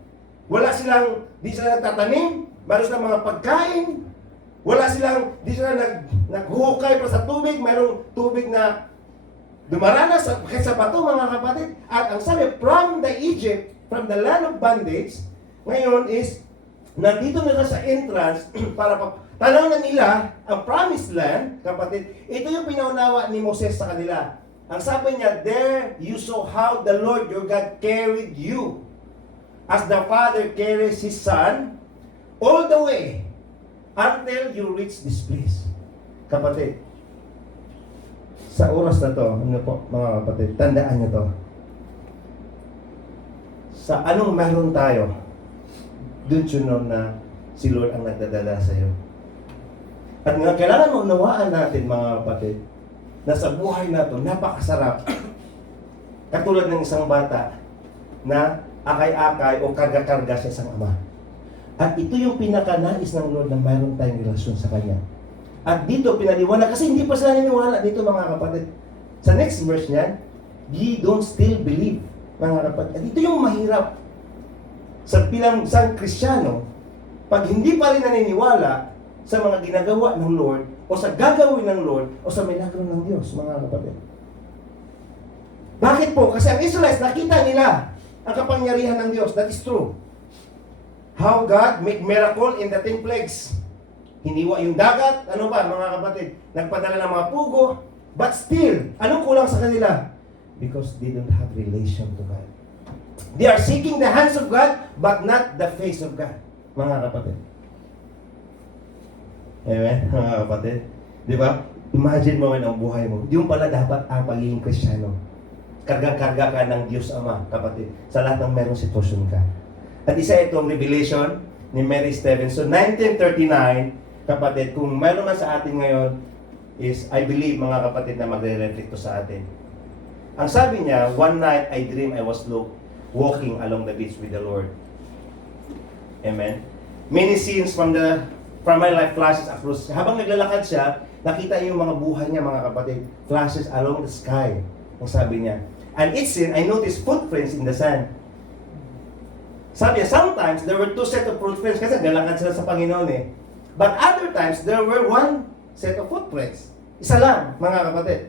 Di sila nagtatanim, meron silang mga pagkain, di sila naghuhukay pa sa tubig, mayroong tubig na dumaranas sa bato mga kapatid. At ang sabi, from the Egypt, from the land of bondage, ngayon is, nandito na sa entrance, para tanaw na nila ang promised land, kapatid. Ito yung pinaunawa ni Moses sa kanila. Ang sabi niya, there you saw how the Lord your God carried you, as the Father carries His Son, all the way, until you reach this place. Kapatid, sa oras na to, ano po, mga kapatid, tandaan niyo to. Sa anong meron tayo, dun yun na si Lord ang nagdadala sa iyo. At nga, kailangan maunawaan natin, mga kapatid, na sa buhay na to, napakasarap. Katulad ng isang bata na akay-akay o karga-karga sa isang ama. At ito yung pinakanais ng Lord na mayroon tayong relasyon sa Kanya. At dito pinaliwanag, kasi hindi pa sila niniwala dito mga kapatid. Sa next verse niyan, ye don't still believe, mga kapatid. At ito yung mahirap sa bilang isang Kristiyano, pag hindi pa rin naniniwala sa mga ginagawa ng Lord, o sa gagawin ng Lord, o sa milagro ng Diyos, mga kapatid. Bakit po? Kasi ang Israelites, nakita nila ang kapangyarihan ng Diyos. That is true. How God make miracle in the 10 plagues. Hiniwa yung dagat, ano ba mga kapatid? Nagpadala ng mga pugo, but still, anong kulang sa kanila? Because they don't have relation to God. They are seeking the hands of God, but not the face of God. Mga kapatid. Amen, mga kapatid. Di ba? Imagine mo ang buhay mo. Yung pala dapat ang pagiging Kristiyano. Karga-karga ka ng Diyos Ama, kapatid. Sa lahat ng merong sitwasyon ka. At isa itong revelation ni Mary Stevenson, 1939, kapatid, kung meron man sa atin ngayon, is, I believe, mga kapatid, na magre-reflect to sa atin. Ang sabi niya, one night I dream I was walking along the beach with the Lord. Amen. Many scenes from my life flashes across. Habang naglalakad siya, nakita niya yung mga buhay niya, mga kapatid, flashes along the sky. Ang sabi niya. And each scene, I noticed footprints in the sand. Sabi niya, sometimes there were two set of footprints kasi naglalakad sila sa Panginoon eh. But other times, there were one set of footprints. Isa lang, mga kapatid.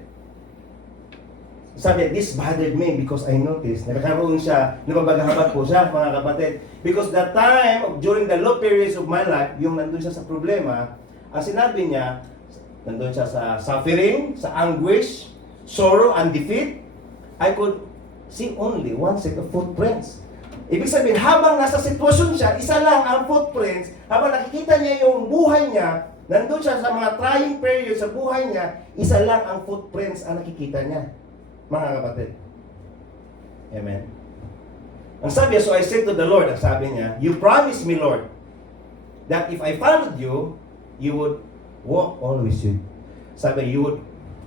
Sabi niya, this bothered me because I noticed, nagkakaroon siya, nababaghabat po siya, mga kapatid. Because that time, during the low periods of my life, yung nandun siya sa problema, ang sinabi niya, nandun siya sa suffering, sa anguish, sorrow, and defeat, I could see only one set of footprints. Ibig sabihin, habang nasa sitwasyon siya, isa lang ang footprints, habang nakikita niya yung buhay niya, nandun siya sa mga trying periods sa buhay niya, isa lang ang footprints ang nakikita niya. Mga kapatid. Amen. Ang sabi niya, so I said to the Lord, ang sabi niya, you promised me, Lord, that if I followed you, you would walk always with. Sabi, you would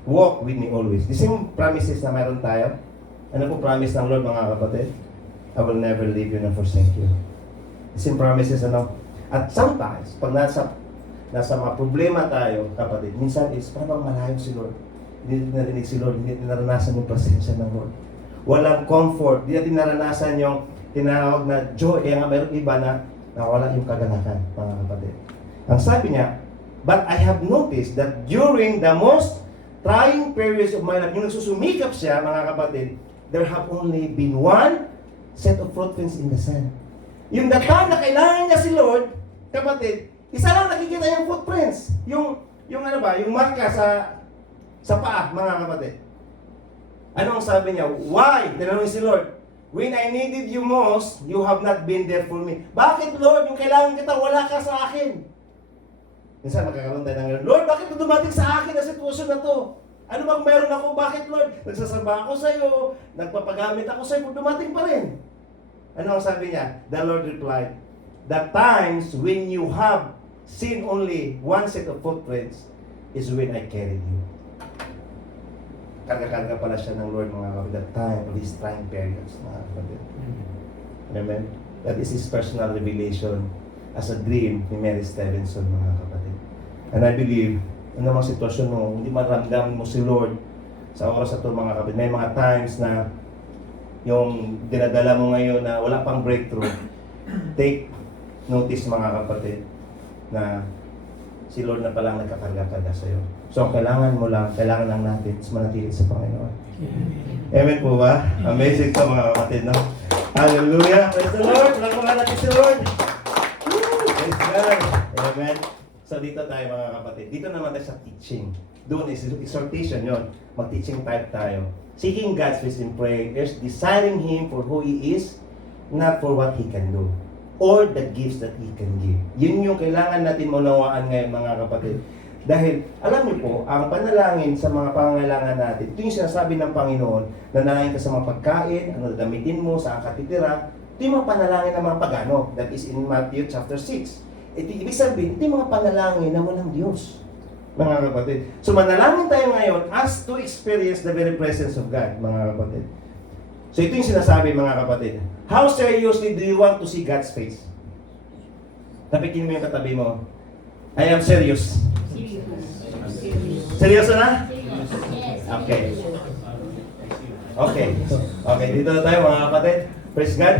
walk with me always. The same promises na mayroon tayo. Ano po promise ng Lord, mga kapatid? I will never leave you nor forsake you. The same promises, ano? At sometimes, pag nasa mga problema tayo, kapatid, minsan is parang malayo si Lord. Hindi narinig si Lord, hindi naranasan yung presensya ng Lord. Walang comfort, hindi natin naranasan yung tinawag na joy. Kaya nga mayroong iba na nawala yung kaganahan, mga kapatid. Ang sabi niya, but I have noticed that during the most trying periods of my life, yung nagsusumikap siya, mga kapatid, there have only been one set of footprints in the sand. Yung datan na kailangan niya si Lord, kapatid, isa lang nakikita yung footprints. Yung ano ba, yung marka sa paa, mga kapatid. Ano ang sabi niya? Why? Tinanong si Lord, when I needed you most, you have not been there for me. Bakit, Lord? Yung kailangan kita, wala ka sa akin. Minsan magkakaroon tayo ng Lord, bakit dumating sa akin na sitwasyon na to? Ano bang meron ako? Bakit, Lord? Nagsasamba ako sa iyo, nagpapagamit ako sa iyo, dumating pa rin. Ano ang sabi niya? The Lord replied, the times when you have seen only one set of footprints is when I carried you. Karga-karga pala siya ng Lord, mga kapatid, that time of his trying periods, mga kapatid. Amen? That is his personal revelation as a dream ni Mary Stevenson, mga kapatid. And I believe, ano mga sitwasyon mo, hindi maramdaman mo si Lord sa oras na ito, mga kapatid. May mga times na yung dinadala mo ngayon na wala pang breakthrough, take notice, mga kapatid, na si Lord na palang nagkakarga-karga sa iyo. So, kailangan lang natin manatili sa Panginoon. Amen po ba? Amazing to, mga kapatid, no? Hallelujah! Praise the Lord! Palakpakan natin si Lord! Woo! Praise God! Amen! So, dito tayo, mga kapatid. Dito naman tayo sa teaching. Doon is exhortation yon. Mag-teaching type tayo. Seeking God's face in prayers, desiring Him for who He is, not for what He can do, or the gifts that He can give. Yun yung kailangan natin maunawaan ngayon, mga kapatid. Dahil, alam niyo po, ang panalangin sa mga pangangailangan natin, ito yung sinasabi ng Panginoon, nanalangin ka sa mga pagkain, ano damitin mo, saan ka titira, ito yung mga panalangin ng mga pagano. That is in Matthew chapter 6. Ito, ibig sabihin, ito yung mga panalangin na walang Diyos, mga kapatid. So, manalangin tayo ngayon as to experience the very presence of God, mga kapatid. So, ito yung sinasabi, mga kapatid. How seriously do you want to see God's face? Tapikin mo yung katabi mo. I am serious. Seryoso na? Okay. Okay. Okay, dito na tayo, mga kapatid. Praise God.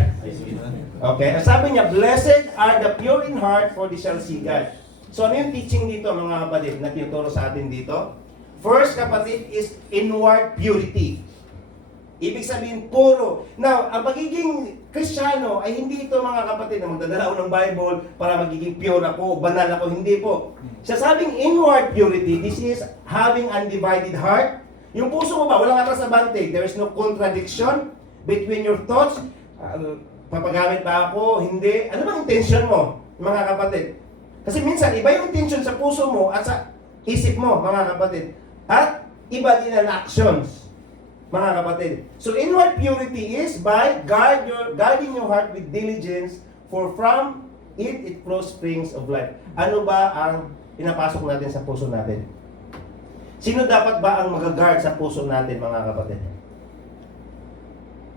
Okay, ang sabi niya, blessed are the pure in heart, for they shall see God. So, ano yung teaching dito, mga kapatid, na tinuturo sa atin dito? First, kapatid, is inward purity. Ibig sabihin, puro. Now, ang pagiging Kristiyano ay hindi ito, mga kapatid, na magdadala ako ng Bible para magiging pure ako, banal ako. Hindi po. Sa sabing inward purity, this is having undivided heart. Yung puso mo ba, walang atras na bante. There is no contradiction between your thoughts. Papagamit ba ako? Hindi. Ano bang intention mo, mga kapatid? Kasi minsan, iba yung intention sa puso mo at sa isip mo, mga kapatid. At iba din ang actions, mga kapatid. So, inward purity is by guarding your heart with diligence, for from it flows springs of life. Ano ba ang pinapasok natin sa puso natin? Sino dapat ba ang mag-guard sa puso natin, mga kapatid?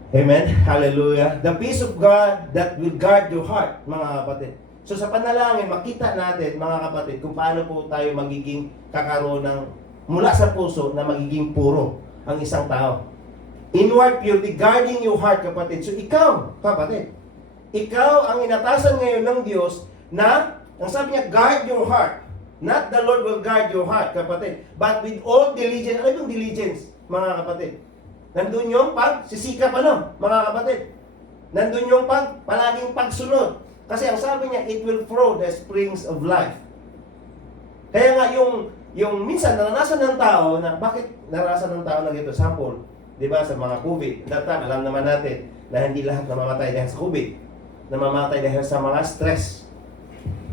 Amen? Hallelujah. The peace of God that will guard your heart, mga kapatid. So sa panalangin, makita natin, mga kapatid, kung paano po tayo magiging kakaroon ng mula sa puso na magiging puro ang isang tao. Inward purity, guarding your heart, kapatid. So ikaw, kapatid, ikaw ang inatasan ngayon ng Diyos na, ang sabi niya, guard your heart. Not the Lord will guard your heart, kapatid. But with all diligence. Ano yung diligence, mga kapatid? Nandun yung pagsisikap, mga kapatid? Nandun yung palaging pagsunod. Kasi ang sabi niya, it will flow the springs of life. Kaya nga yung minsan naranasan ng tao na, bakit naranasan ng tao na gito? Sample, di ba, sa mga COVID. That time, alam naman natin na hindi lahat namamatay dahil sa COVID. Namamatay dahil sa mga stress.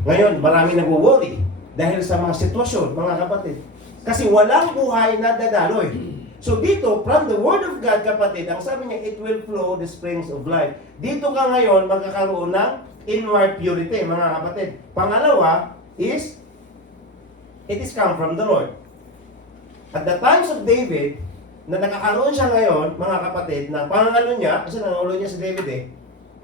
Ngayon, marami nag-worry dahil sa mga sitwasyon, mga kapatid. Kasi walang buhay na dadaloy. So dito, from the Word of God, kapatid, ang sabi niya, it will flow the springs of life. Dito ka ngayon magkakaroon ng inward purity, mga kapatid. Pangalawa is, it is come from the Lord. At the times of David, na nakakaroon siya ngayon, mga kapatid, ng pangangalo niya, kasi nangulo niya si David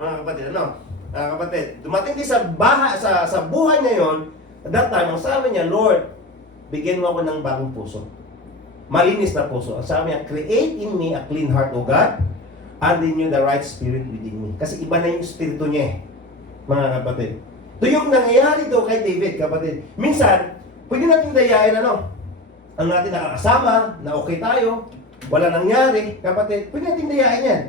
mga kapatid, mga kapatid, dumating din sa buhay niya yon. At that time, ang sabi niya, Lord, bigyan mo ako ng bagong puso. Malinis na puso. Ang sabi niya, create in me a clean heart, O God, and renew the right spirit within me. Kasi iba na yung spirito niya, mga kapatid. Ito yung nangyayari doon kay David, kapatid. Minsan, pwede natin dayain ang natin nakakasama, na okay tayo, wala nangyari, kapatid, pwede natin dayain yan.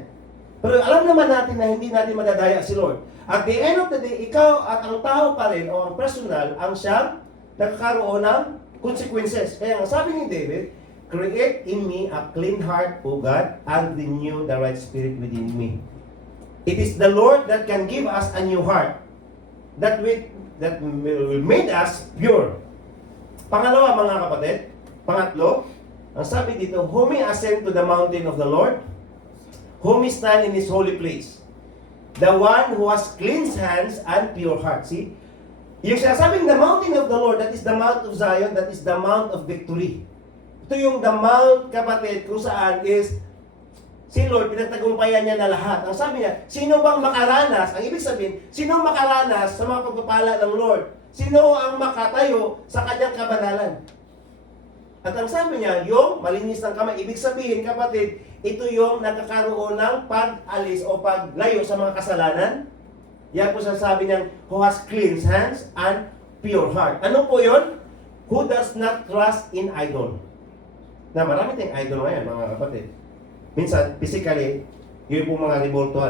Pero alam naman natin na hindi natin madadaya si Lord. At the end of the day, ikaw at ang tao pa rin, o ang personal, ang siyang nakakaroon ng consequences. Kaya ang sabi ni David, create in me a clean heart, O God, and renew the right spirit within me. It is the Lord that can give us a new heart that will make us pure. Pangalawa, mga kapatid, pangatlo, ang sabi dito, who may ascend to the mountain of the Lord? Who may stand in His holy place? The one who has clean hands and pure heart. See? Yung sinasabing the mountain of the Lord, that is the Mount of Zion, that is the Mount of Victory. Ito yung the Mount, kapatid, kung saan is si Lord, pinagtagumpayan niya na lahat. Ang sabi niya, sino bang makaranas? Ang ibig sabihin, sino ang makaranas sa mga pagpapala ng Lord? Sino ang makatayo sa kanyang kabanalan? At ang sabi niya, yung malinis ng kamay, ibig sabihin, kapatid, ito yung nagkakaroon ng pag-alis o paglayo sa mga kasalanan. Yan po sasabi niyang, who has clean hands and pure heart. Ano po yun? Who does not trust in idol. Na marami tayong idol ngayon, mga kapatid. Minsan, physically, yun po mga revolto,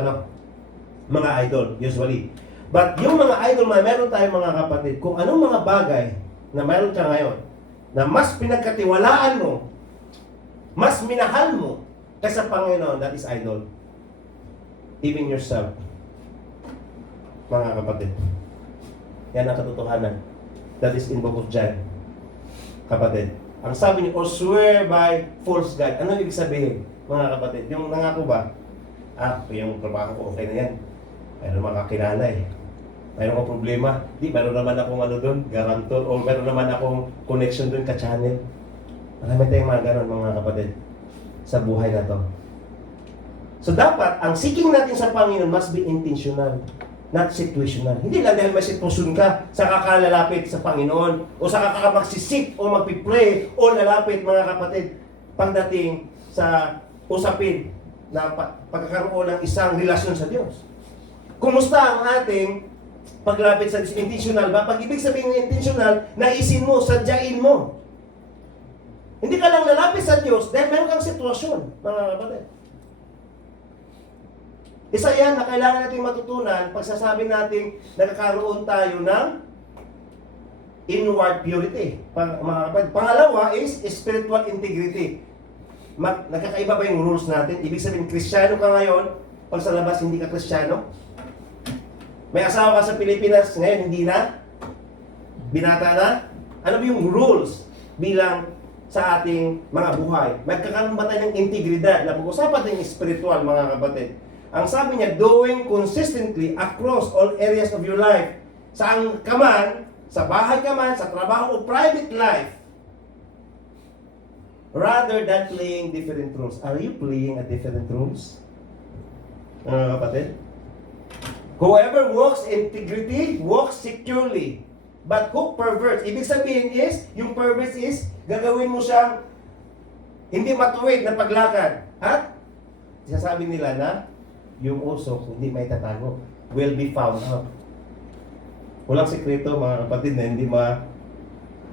mga idol, usually. But yung mga idol na meron tayong mga kapatid, kung anong mga bagay na meron ka ngayon, na mas pinagkatiwalaan mo, mas minahal mo, kaysa Panginoon, that is idol. Even yourself. Mga kapatid. Yan ang katotohanan. That is in book of John. Kapatid. Ang sabi niyo, or swear by false God. Ano ibig sabihin, mga kapatid? Yung nangako ba? Yung trabaho ko, okay na yan. Mayroon makakilala eh. Mayroon akong problema. Mayroon naman akong doon, garantor, o mayroon naman akong connection doon ka-channel. Marami tayong mga ganon, mga kapatid, sa buhay na to. So dapat, ang seeking natin sa Panginoon must be intentional, not situational. Hindi lang dahil may sitwasyon ka sa kakalalapit sa Panginoon, o sa kakamagsisik, o magpipray, o lalapit, mga kapatid, pagdating sa usapin na pagkakaroon ng isang relasyon sa Diyos. Kumusta ang ating paglapit sa Diyos? Intentional ba? Pag ibig sabihin ng intentional, naisin mo, sadyain mo. Hindi ka lang lalapit sa Diyos dahil meron kang sitwasyon, mga kapatid. Isa yan na kailangan natin matutunan pag sasabi natin nagkakaroon tayo ng inward purity. Mga kapatid. Pangalawa is spiritual integrity. Nagkakaiba ba yung rules natin? Ibig sabihin, Kristiyano ka ngayon, pag sa labas hindi ka Kristiyano? May asawa ka sa Pilipinas, ngayon hindi na? Binata na? Ano ba yung rules bilang sa ating mga buhay? Magkakaroon ba tayo ng integridad? Na pag-usapan natin yung spiritual, mga kapatid. Ang sabi niya, doing consistently across all areas of your life. Saan ka man, sa bahay ka man, sa trabaho o private life, rather than playing different roles. Are you playing a different roles? Mga kapatid? Whoever walks in integrity, walks securely. But who perverts? Ibig sabihin is, yung perverts is, gagawin mo siyang hindi matuwid na paglakad. At, sasabi nila na, yung usok, hindi may tatago, will be found out. Walang sekreto, mga kapatid, na hindi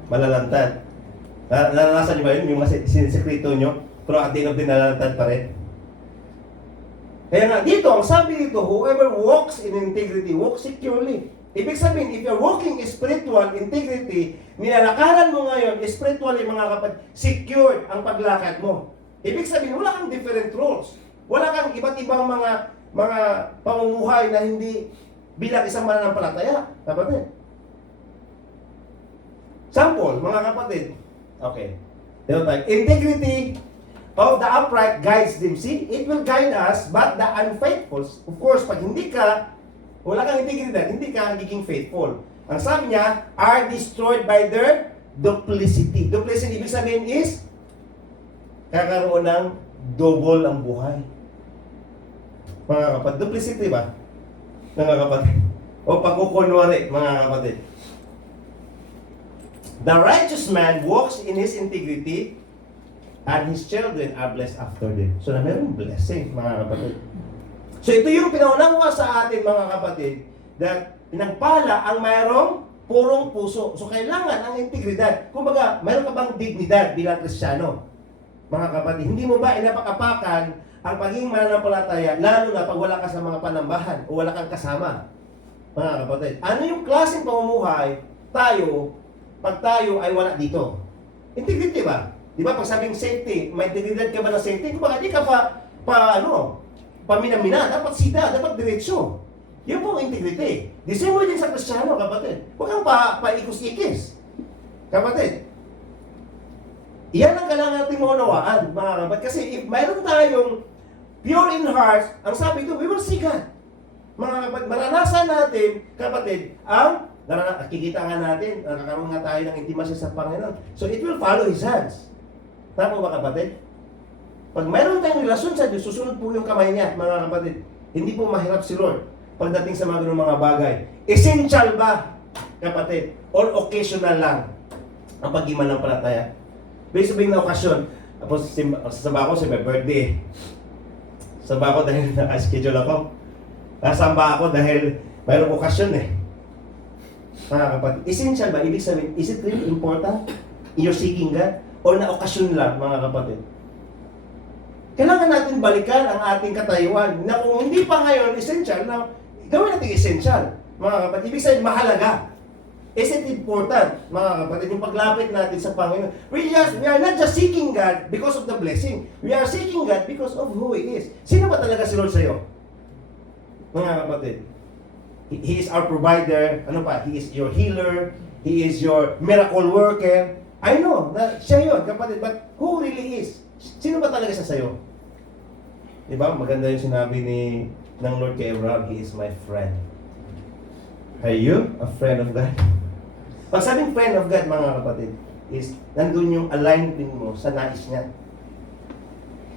malalantad. Naranasan niyo ba yun? Yung sinisekreto nyo, pero at the end of the nalalantad pa rin. Kaya nga dito, ang sabi dito, whoever walks in integrity, walks securely. Ibig sabihin, if you're walking spiritual integrity, nilalakaran mo ngayon, spiritually, mga kapatid, secured ang paglakad mo. Ibig sabihin, wala kang different roles. Wala kang iba't ibang mga pamumuhay na hindi bilang isang mananampalataya. Kapatid. Sample, mga kapatid. Okay. Dito tayo. Integrity of the upright guides them. See, it will guide us, but the unfaithful, of course, pag hindi ka, wala kang integridad, hindi ka nagiging faithful. Ang sabi niya, are destroyed by their duplicity. Duplicity, ibig sabihin is, kakaroon ng double ang buhay. Mga kapatid, duplicity ba? Mga kapatid. O pagkukunwari, mga kapatid. The righteous man walks in his integrity, and his children are blessed after them. So na mayroong blessing, mga kapatid. So ito yung pinaunawa sa atin, mga kapatid, that pinagpala ang mayroong purong puso. So kailangan ang integridad. Kumbaga, mayroon ka bang dignidad bilang Kristiyano? Mga kapatid, hindi mo ba inapakapakan ang pagiging mananampalataya, lalo na pag wala ka sa mga panambahan o wala kang kasama? Mga kapatid, ano yung klaseng pamumuhay tayo pag tayo ay wala dito? Integrity ba? Di ba, pag sabing safety, may integridad ka ba ng safety? Kung baka di ka paminamina, dapat sida, dapat diretsyo. Yun po ang integrity. The same way din sa Kristiyano, kapatid. Huwag kang paikos-ikis. Kapatid, iyan ang kailangan natin maunawaan, mga kapatid. Kasi if mayroon tayong pure in heart, ang sabi ko, we will see God. Mga kapatid, maranasan natin, kapatid, nakikita nga natin, nakakaroon nga tayo ng intimasya sa Panginoon. So it will follow His hands. Tama ba kapatid? Pag mayroon tayong relasyon sa Diyos, susunod po yung kamay niya, mga kapatid. Hindi po mahirap si Lord pagdating sa mga ganung mga bagay. Essential ba, kapatid? Or occasional lang ang pag-imanampalataya? Based sabihin na okasyon, tapos sasamba ako sa my birthday. Samba ako dahil naka-schedule ako. Nasamba ako dahil mayroong okasyon eh. Mga kapatid, essential ba? Ibig sabihin, is it really important? You're seeking God? Or na okasyon lang, mga kapatid? Kailangan natin balikan ang ating katayuan na kung hindi pa ngayon essential, na gawin natin essential, mga kapatid. Ibig sabihin, mahalaga. Is it important, mga kapatid, yung paglapit natin sa Panginoon? We are not just seeking God because of the blessing. We are seeking God because of who He is. Sino ba talaga si Lord sa'yo? Mga kapatid. He is our provider. Ano pa? He is your healer. He is your miracle worker. I know na siya yun, kapatid. But who really is? Sino ba talaga siya sa'yo? Diba? Maganda yung sinabi ng Lord kay Abraham, He is my friend. Are you a friend of God? Pag sabing friend of God, mga kapatid, is nandun yung alignment mo sa nais niya.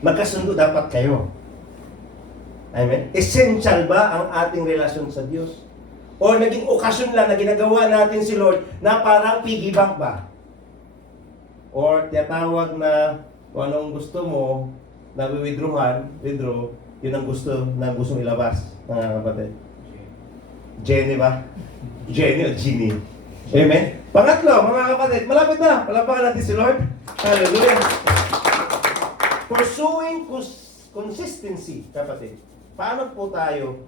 Magkasundo dapat kayo. Amen? Essential ba ang ating relasyon sa Diyos? O naging okasyon lang na ginagawa natin si Lord na parang piggy bank ba? Or tinatawag na kung anong gusto mo, na withdraw, yun ang gustong ilabas, mga kapatid. Jenny ba? Jenny o Genie? Amen? Pangatlo, mga kapatid, malapit na. Palapakan natin si Lord. Hallelujah. Pursuing consistency, kapatid. Paano po tayo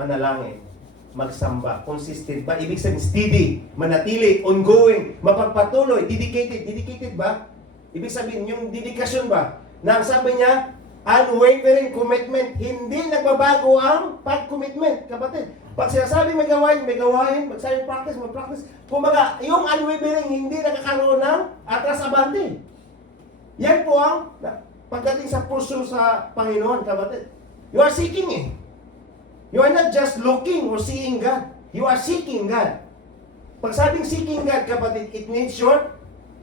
manalangin, magsamba, consistent ba? Ibig sabihin, steady, manatili, ongoing, mapagpatuloy, dedicated. Dedicated ba? Ibig sabihin, yung dedikasyon ba? Na ang sabi niya, unwavering commitment. Hindi nagbabago ang pag-commitment, kapatid. Pag sinasabi may gawain, magsabi mag-practice. Kumbaga, yung unwavering, hindi nakakaroon ng atras-abante. Yan po ang pagdating sa puso sa Panginoon, kapatid. You are seeking eh. You are not just looking or seeing God. You are seeking God. Pag sabing seeking God, kapatid, it needs your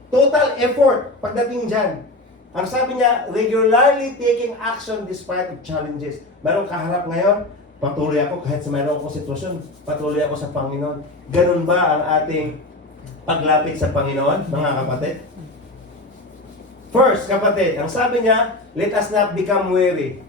total effort pagdating dyan. Ang sabi niya, regularly taking action despite of challenges. Merong kaharap ngayon, patuloy ako kahit sa mayroong akong sitwasyon, patuloy ako sa Panginoon. Ganun ba ang ating paglapit sa Panginoon, mga kapatid? First, kapatid, ang sabi niya, let us not become weary.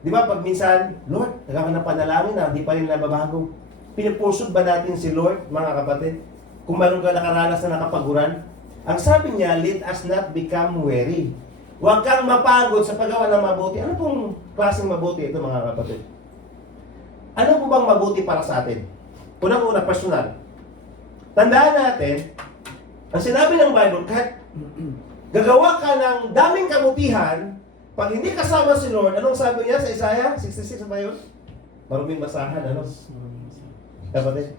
Di ba pag minsan, Lord, taga na panalangin na, di pa rin nababago. Pinupusod ba natin si Lord, mga kapatid? Kung mayroon ka nakaranas na nakapaguran, ang sabi niya, let us not become weary. Huwag kang mapagod sa paggawa ng mabuti. Ano pong klaseng mabuti ito, mga kapatid? Ano po bang mabuti para sa atin? Unang-una, personal. Tandaan natin, ang sinabi ng Bible, kahit gagawa ka ng daming kabutihan, pag hindi kasama si Lord, anong sabi niya sa Isaiah 66 ba yun? Maruming basahan, ano? Kapatid?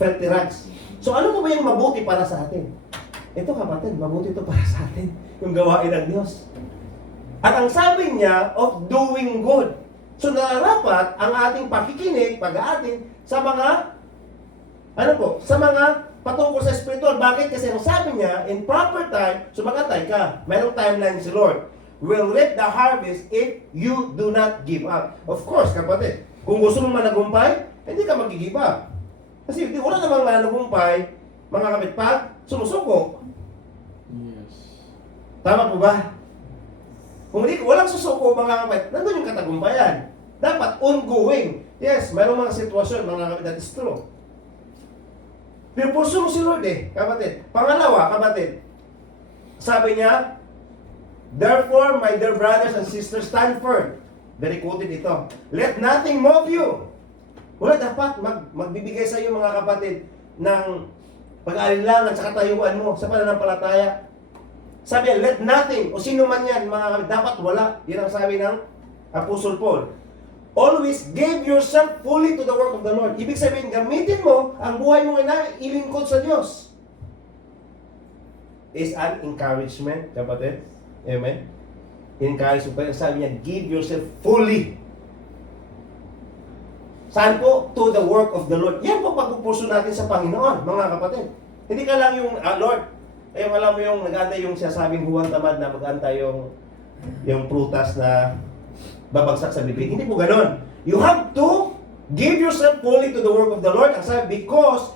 Filthy rags. So ano po ba yung mabuti para sa atin? Ito kapatid, mabuti ito para sa atin. Yung gawain ng Diyos. At ang sabi niya, of doing good. So nararapat ang ating pakikinig, pag-aatin, sa mga, ano po, sa mga patungkol sa spiritual. Bakit? Kasi ang sabi niya, in proper time, sumagatay ka. Mayroong timeline si Lord. Will reap the harvest if you do not give up. Of course, kapatid, kung gusto mong managumpay, hindi ka mag-give up. Kasi wala namang managumpay, mga kapatid, pag sumusuko. Yes. Tama po ba? Kung hindi, walang susuko, mga kapatid, nandun yung katagumpayan. Dapat ongoing. Yes, mayroong mga sitwasyon, mga kapatid, that is true. Pinupuso mo si Lord eh, kapatid. Pangalawa, kapatid, sabi niya, therefore, my dear brothers and sisters, stand firm. Very quoted ito. Let nothing move you. Wala dapat magbibigay sa iyo, mga kapatid, ng pag-aalilangan sa katayuan mo, sa pananampalataya. Sabi niya, let nothing, o sino man yan, mga kapatid, dapat wala. Yan ang sabi ng Apostle Paul. Always give yourself fully to the work of the Lord. Ibig sabihin, gamitin mo ang buhay mo na ilingkod sa Diyos. Is an encouragement, kapatid. Amen? Encourage mo pa. Sabi niya, give yourself fully. Saan po? To the work of the Lord. Yan po pagpupuso natin sa Panginoon, mga kapatid. Hindi ka lang yung, Lord, ayun, alam mo yung nag-antay yung siyasabing huwag tamad na mag-antay yung prutas na babagsak sa bibig. Hindi po ganun. You have to give yourself fully to the work of the Lord. Ang sabi, because,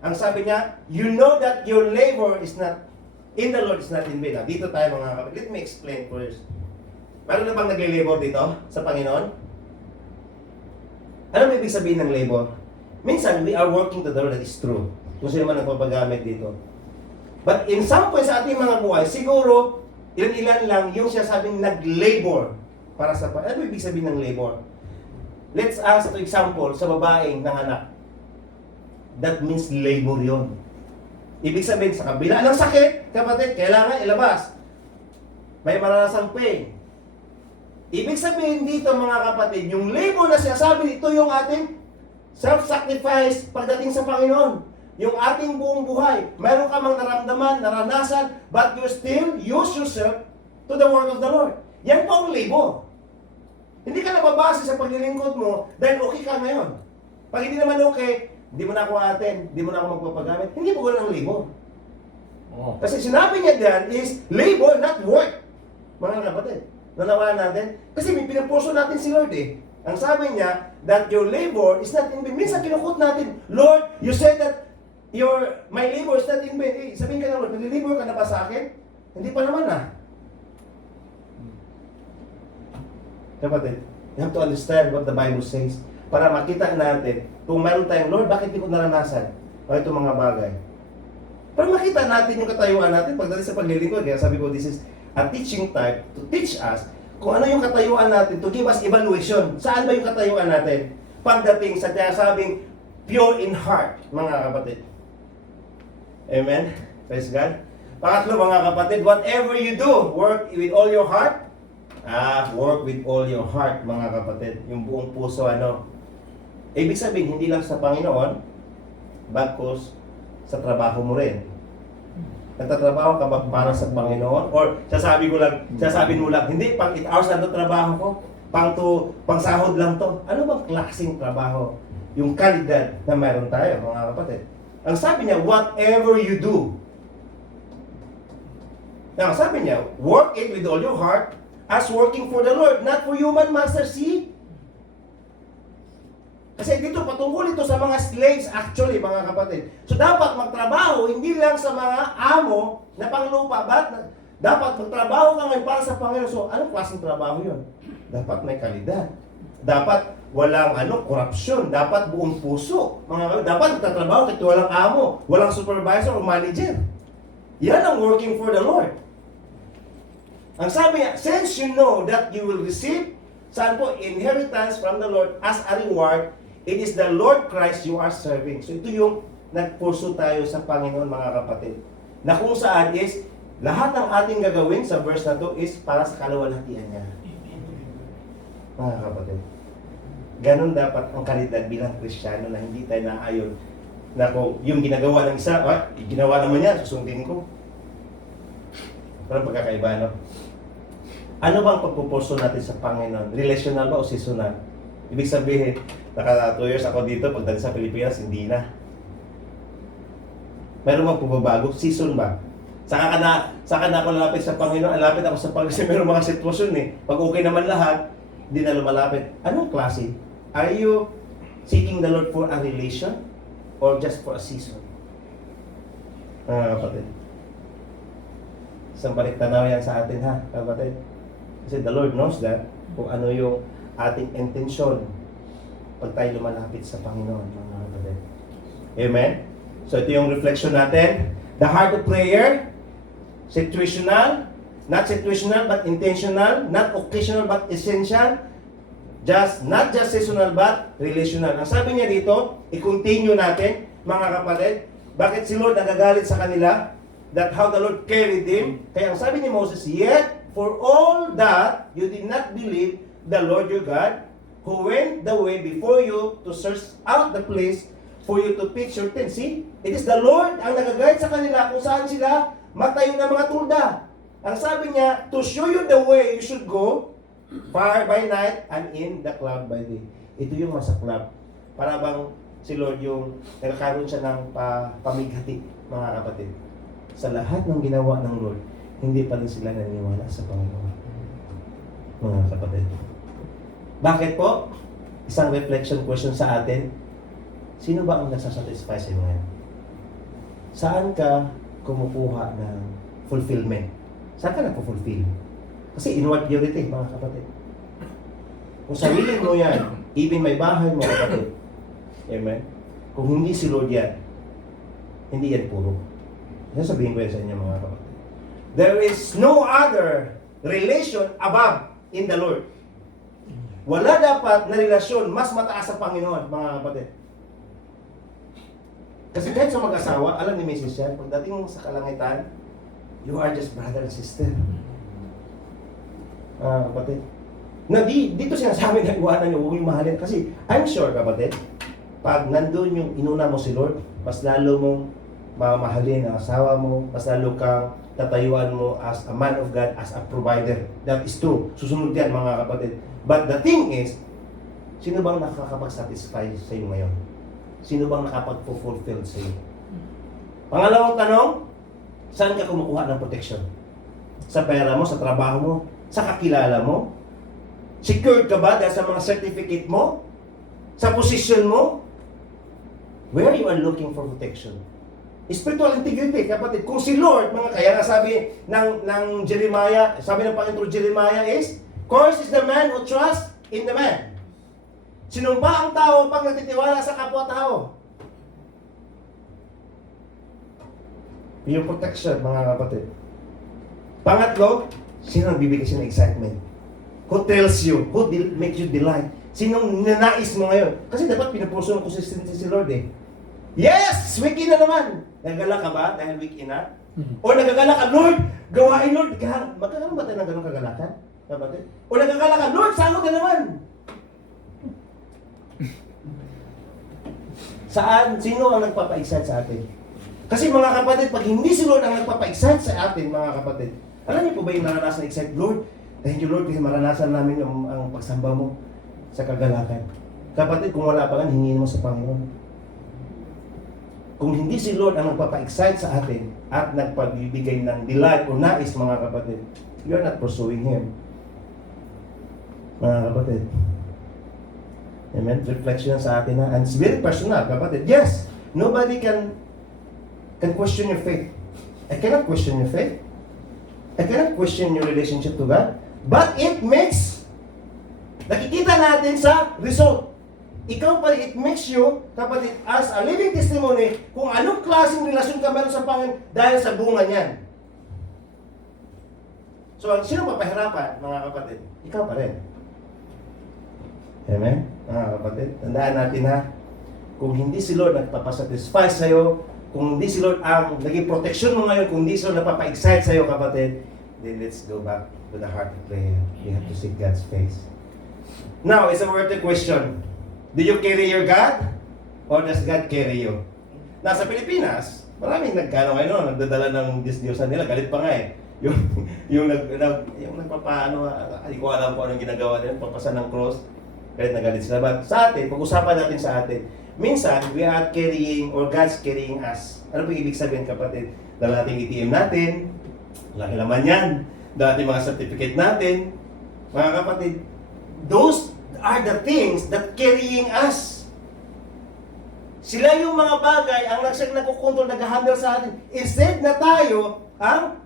ang sabi niya, you know that your labor is not, in the Lord is not in vain. Dito tayo mga kapatid. Let me explain first. Meron na bang nagle-labor dito sa Panginoon? Ano may ibig sabihin ng labor? Minsan, we are working to the Lord, that is true. Kung sino man nagpapagamit dito. But in some point sa ating mga buhay, siguro, ilan-ilan lang yung siya sabing nag-labor para sa Panginoon. Ano ibig sabihin ng labor? Let's ask to example, sa babaeng nanganak. That means labor yon. Ibig sabihin, sa kabila ng sakit, kapatid, kailangan ilabas. May maranasang pain. Ibig sabihin dito mga kapatid, yung labor na sinasabi, ito yung ating self-sacrifice pagdating sa Panginoon. Yung ating buong buhay. Meron ka mang naramdaman, naranasan, but you still use yourself to the work of the Lord. Yan po ang labor. Hindi ka nababase sa paglilingkod mo dahil okay ka ngayon. Pag hindi naman okay, hindi mo na ako atin, hindi mo na ako magpapagamit, hindi po ganun ang labor. Kasi sinabi niya diyan is labor, not work. Mga kapatid. Nanawaan natin? Kasi may pinupurso natin si Lord eh. Ang sabi niya, that your labor is not in vain. Minsan kinukot natin, Lord, you said that my labor is not in vain. Eh, sabihin ka na, Lord, nag-labor ka na ba sa akin? Hindi pa naman ah. Kapatid, you have to understand what the Bible says para makita natin kung meron tayong, Lord, bakit di ko naranasan o itong mga bagay. Para makita natin yung katayuan natin pagdating sa paglilingkod. Kaya sabi ko, this is a teaching type to teach us kung ano yung katayuan natin, to give us evaluation. Saan ba yung katayuan natin? Pagdating sa sabing pure in heart, mga kapatid. Amen? Praise God. Pangatlo, mga kapatid, whatever you do, work with all your heart. Work with all your heart, mga kapatid. Yung buong puso, ibig sabihin, hindi lang sa Panginoon, bagkus sa trabaho mo rin. Nagtatrabaho ka ba para sa Panginoon? Or sasabihin mo lang, hindi, pang 8 hours na ito trabaho ko, pang sahod lang to. Ano bang klaseng trabaho? Yung kalidad na mayroon tayo, mga kapatid. Ang sabi niya, whatever you do. Now, sabi niya, work it with all your heart as working for the Lord, not for human master. See? Kasi dito patungkol ito sa mga slaves actually, mga kapatid. So dapat magtrabaho hindi lang sa mga amo na panglupa, but dapat magtrabaho ka ngayon para sa Panginoon. So anong klaseng trabaho yun? Dapat may kalidad. Dapat walang korupsyon. Dapat buong puso. Mga kapatid, dapat magtatrabaho kahit walang amo, walang supervisor o manager. Yan ang working for the Lord. Ang sabi niya, since you know that you will receive, saan po, inheritance from the Lord as a reward, it is the Lord Christ you are serving. So ito yung nagpuso tayo sa Panginoon, mga kapatid. Na kung saan is, lahat ng ating gagawin sa verse na to is para sa kalawalhatian niya. Mga kapatid. Ganon dapat ang kalidad bilang Kristiyano na hindi tayo naayon. Na kung yung ginagawa ng isa, ginawa naman niya, susundin ko. Parang pagkakaiba, no? Ano bang pagpupuso natin sa Panginoon? Relational ba o seasonal? Ibig sabihin, naka 2 years ako dito, pagdating sa Pilipinas, hindi na. Meron bang pagbabago? Season ba? Saka na ako lalapit sa Panginoon, alapit ako sa Panginoon kasi meron mga sitwasyon eh. Pag okay naman lahat, hindi na lumalapit. Anong klase? Are you seeking the Lord for a relation or just for a season? Kapatid. Isang balik tanaw yan sa atin ha, kapatid. Kasi the Lord knows that kung ano yung ating intensyon pag tayo lumalapit sa Panginoon, mga kapatid. Amen? So ito yung reflection natin. The heart of prayer, situational, not situational but intentional, not occasional but essential, not just seasonal but relational. Ang sabi niya dito, i-continue natin, mga kapatid, bakit si Lord nagagalit sa kanila? That how the Lord carried them. Kaya ang sabi ni Moses, yet for all that you did not believe the Lord your God, who went the way before you to search out the place for you to pitch your tent. See? It is the Lord ang nag-guide sa kanila kung saan sila magtayo ng mga tulda. Ang sabi niya, to show you the way you should go, far by night and in the cloud by day. Ito yung masaklap. Para bang si Lord yung nagkakaroon siya ng pamighati, mga kapatid. Sa lahat ng ginawa ng Lord, hindi pa rin sila naniniwala sa Panginoon. Mga kapatid. Bakit po? Isang reflection question sa atin. Sino ba ang nagsasatisfy sa iyo ngayon? Saan ka kumukuha ng fulfillment? Saan ka nagpo-fulfill? Kasi inward purity, mga kapatid. Kung sarili mo yan, even may bahay mo, kapatid. Amen? Kung hindi si Lord yan, hindi yan puro. Sasabihin ko yan sa inyo, mga kapatid. There is no other relation above in the Lord. Wala dapat na relasyon mas mataas sa Panginoon, mga kapatid. Kasi kahit sa mag-asawa, alam ni Mrs. yan, pagdating mo sa kalangitan, you are just brother and sister. Kapatid. Na dito sinasabi na iwanan niyo, huwag yung mahalin. Kasi I'm sure, kapatid, pag nandun yung inuna mo si Lord, mas lalo mong mamahalin ang asawa mo, mas lalo kang tatayuan mo as a man of God, as a provider. That is true. Susunod yan, mga kapatid. But the thing is, sino bang nakakapag-satisfy sa iyo ngayon? Sino bang nakapag-fulfill sa iyo? Pangalawang tanong, saan ka kumukuha ng protection? Sa pera mo, sa trabaho mo, sa kakilala mo? Secured ka ba dahil sa mga certificate mo? Sa posisyon mo? Where you are looking for protection? Spiritual integrity, kapatid. Kung si Lord, kaya nga sabi ng Jeremiah, sabi ng Panginoon Jeremiah is, "Cursed is the man who trusts in the man." Sinumpa ang tao pag nagtitiwala sa kapwa-tao. Yung protection, mga kapatid. Pangatlo, sino ang bibigay siya ng excitement? Who tells you? Who makes you delight? Sinong nanais mo ngayon? Kasi dapat pinupuso ng consistency si Lord eh. Yes! Week in na naman! Nagagala ka ba dahil week in na? O nagagala ka, Lord! Gawain, Lord! Magkakaroon ba tayo ng ganong kagalakan? Kapatid? O nagagala ka, Lord! Saan ka naman? Saan? Sino ang nagpapa-excite sa atin? Kasi mga kapatid, pag hindi si Lord ang nagpapa-excite sa atin, mga kapatid, alam niyo po ba yung naranasan ng excite? Lord, thank you Lord kasi maranasan namin ang pagsamba mo sa kagalakan. Kapatid, kung wala pa lang, hingin mo sa Panginoon. Kung hindi si Lord ang nagpapa-excite sa atin at nagpagbibigay ng delight o nais, mga kapatid, you are not pursuing Him. Mga kapatid. Amen? Reflection sa atin na. And it's very personal, kapatid. Yes, nobody can question your faith. I cannot question your faith. I cannot question your relationship to God. But it makes, nakikita natin sa result. Ikaw pa, it makes you, kapatid, as a living testimony kung anong klaseng relasyon ka meron sa Panginoon dahil sa bunga niyan. So, sino papahirapan, mga kapatid? Ikaw pa rin. Amen? Mga kapatid, tandaan natin ha, kung hindi si Lord nagpapasatisfy sa'yo, kung hindi si Lord ang naging protection mo ngayon, kung hindi si Lord nagpapa-excite sa'yo, kapatid, then let's go back to the heart of prayer. We have to seek God's face. Now, it's a worthy question. Do you carry your God? Or does God carry you? Nasa Pilipinas, maraming nagdadala ng Diyos-Diyosan nila. Galit pa nga eh. Yung nagpapaano, hindi ko alam kung anong ginagawa nila, papasa ng cross. Kahit nagalit sila. But sa atin, pag-usapan natin sa atin, minsan, we are carrying or God's carrying us. Ano po ibig sabihin, kapatid? Dala natin ATM natin, laki laman yan. Dala natin mga certificate natin. Mga kapatid, those are the things that carrying us. Sila yung mga bagay ang nagkukontrol, nag-handle sa atin. Instead na tayo ang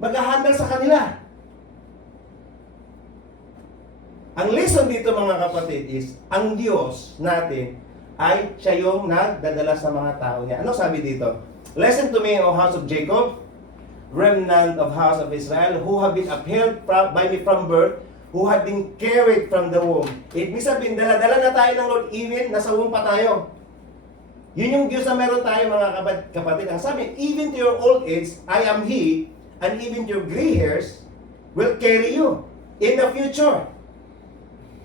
mag-handle sa kanila. Ang lesson dito, mga kapatid, is ang Diyos natin ay siya yung nagdadala sa mga tao niya. Ano sabi dito? Listen to me, O house of Jacob, remnant of house of Israel, who have been upheld by me from birth, who have been carried from the womb. Ibig sabihin, dala-dala na tayo ng Lord, even nasa womb pa tayo. Yun yung Diyos na meron tayo, mga kapatid. Ang sabi, even to your old age, I am He, and even your gray hairs will carry you in the future.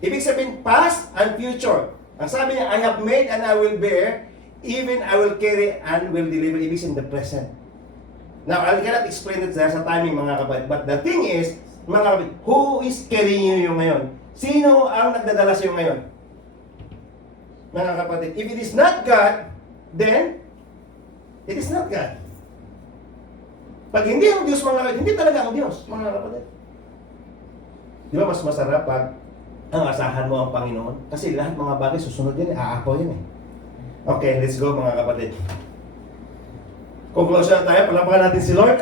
Ibig sabihin, past and future. Ang sabi niya, I have made and I will bear, even I will carry and will deliver. Ibig sabihin, the present. Now, I cannot explain it sa timing, mga kapatid. But the thing is, mga kapatid, who is carrying you yung ngayon? Sino ang nagdadala sa iyo ngayon? mga kapatid. If it is not God, then it is not God. Pag hindi ang Diyos, mga kapatid, hindi talaga ang Diyos, mga kapatid. Di ba mas masarap pag ang asahan mo ang Panginoon? Kasi lahat mga bagay susunod yan, aapaw yan eh. Okay, let's go mga kapatid. Conclusion tayo, palapakan natin si Lord.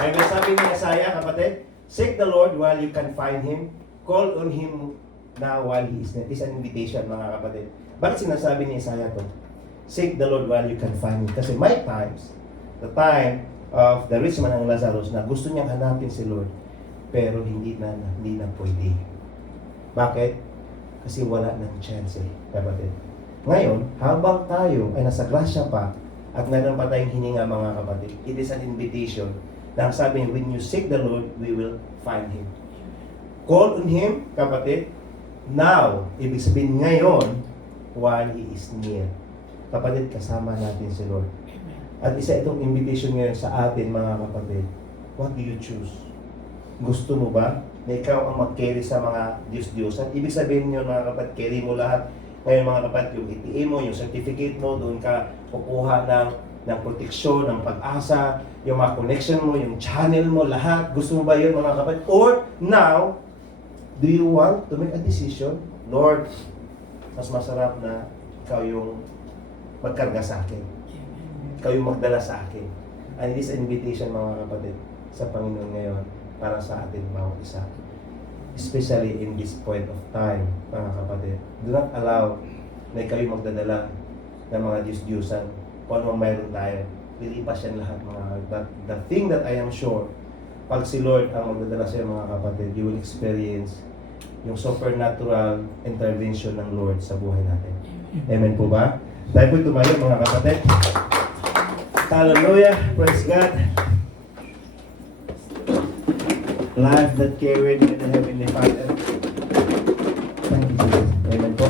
Ay, may sabi ni Isaiah, kapatid, seek the Lord while you can find Him. Call on Him now while He is near. It's an invitation, mga kapatid. Bakit sinasabi ni Isaiah to? Seek the Lord while you can find Him. Kasi may times, the time of the rich man ng Lazarus na gusto niyang hanapin si Lord, pero hindi na pwede. Bakit? Kasi wala ng chance eh, kapatid. Ngayon, habang tayo ay nasa grasya pa at meron pa tayong hininga, mga kapatid, it is an invitation na ang sabi, when you seek the Lord, we will find Him. Call on Him, kapatid, now, ibig sabihin ngayon, while He is near. Kapatid, kasama natin si Lord. At isa itong invitation ngayon sa atin, mga kapatid. What do you choose? Gusto mo ba na ikaw ang mag-carry sa mga Diyos-Diyosan? Ibig sabihin nyo, mga kapatid, carry mo lahat. Ngayon, mga kapatid, yung ETA mo, yung certificate mo, doon ka kukuha ng proteksyon, ng pag-asa, yung mga connection mo, yung channel mo, lahat. Gusto mo ba yun, mga kapatid? Or now, do you want to make a decision? Lord, mas masarap na ikaw yung magkarga sa akin. Ikaw yung magdala sa akin. And it is an invitation, mga kapatid, sa Panginoon ngayon para sa atin bawat isa. Especially in this point of time, mga kapatid. Do not allow na ikaw yung magdadala ng mga Diyos-Diyusan. Kung ano mayroon tayo, lilipas yan lahat, mga kapatid. But the thing that I am sure, pag si Lord ang magdadala sa iyo, mga kapatid, you will experience yung supernatural intervention ng Lord sa buhay natin. Amen po ba? Tayo po'y tumayo, mga kapatid. Hallelujah! Praise God! Life that carried in the Heavenly Father. Thank you, Jesus. Amen po.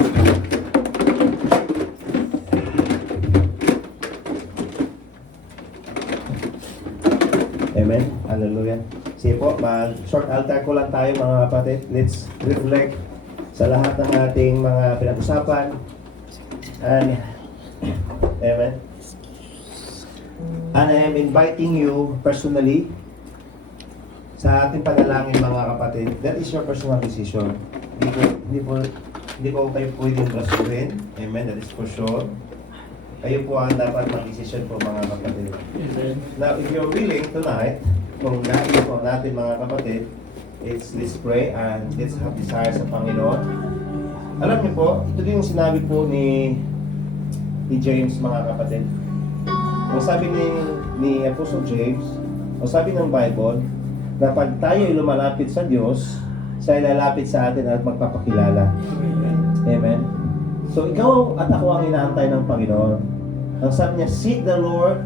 Amen. Hallelujah. Sige po, mag-short altar ko lang tayo, mga kapatid. Let's reflect sa lahat ng ating mga pinag-usapan. And, amen. And I am inviting you personally sa ating panalangin, mga kapatid. That is your personal decision. Hindi po kayo pwedeng rasuhin. Amen. That is for sure. Kayo po ang dapat mag-decision po, mga kapatid. Amen. Now, if you're willing tonight, kung dahil po natin, mga kapatid, let's pray and let's have desire sa Panginoon. Alam niyo po, ito din yung sinabi po ni James, mga kapatid. Ang sabi ni Apostle James, ang sabi ng Bible, na pag tayo ay lumalapit sa Diyos, siya ay lalapit sa atin at magpapakilala. Amen. So, ikaw at ako ang inaantay ng Panginoon. Ang sabi niya, seek the Lord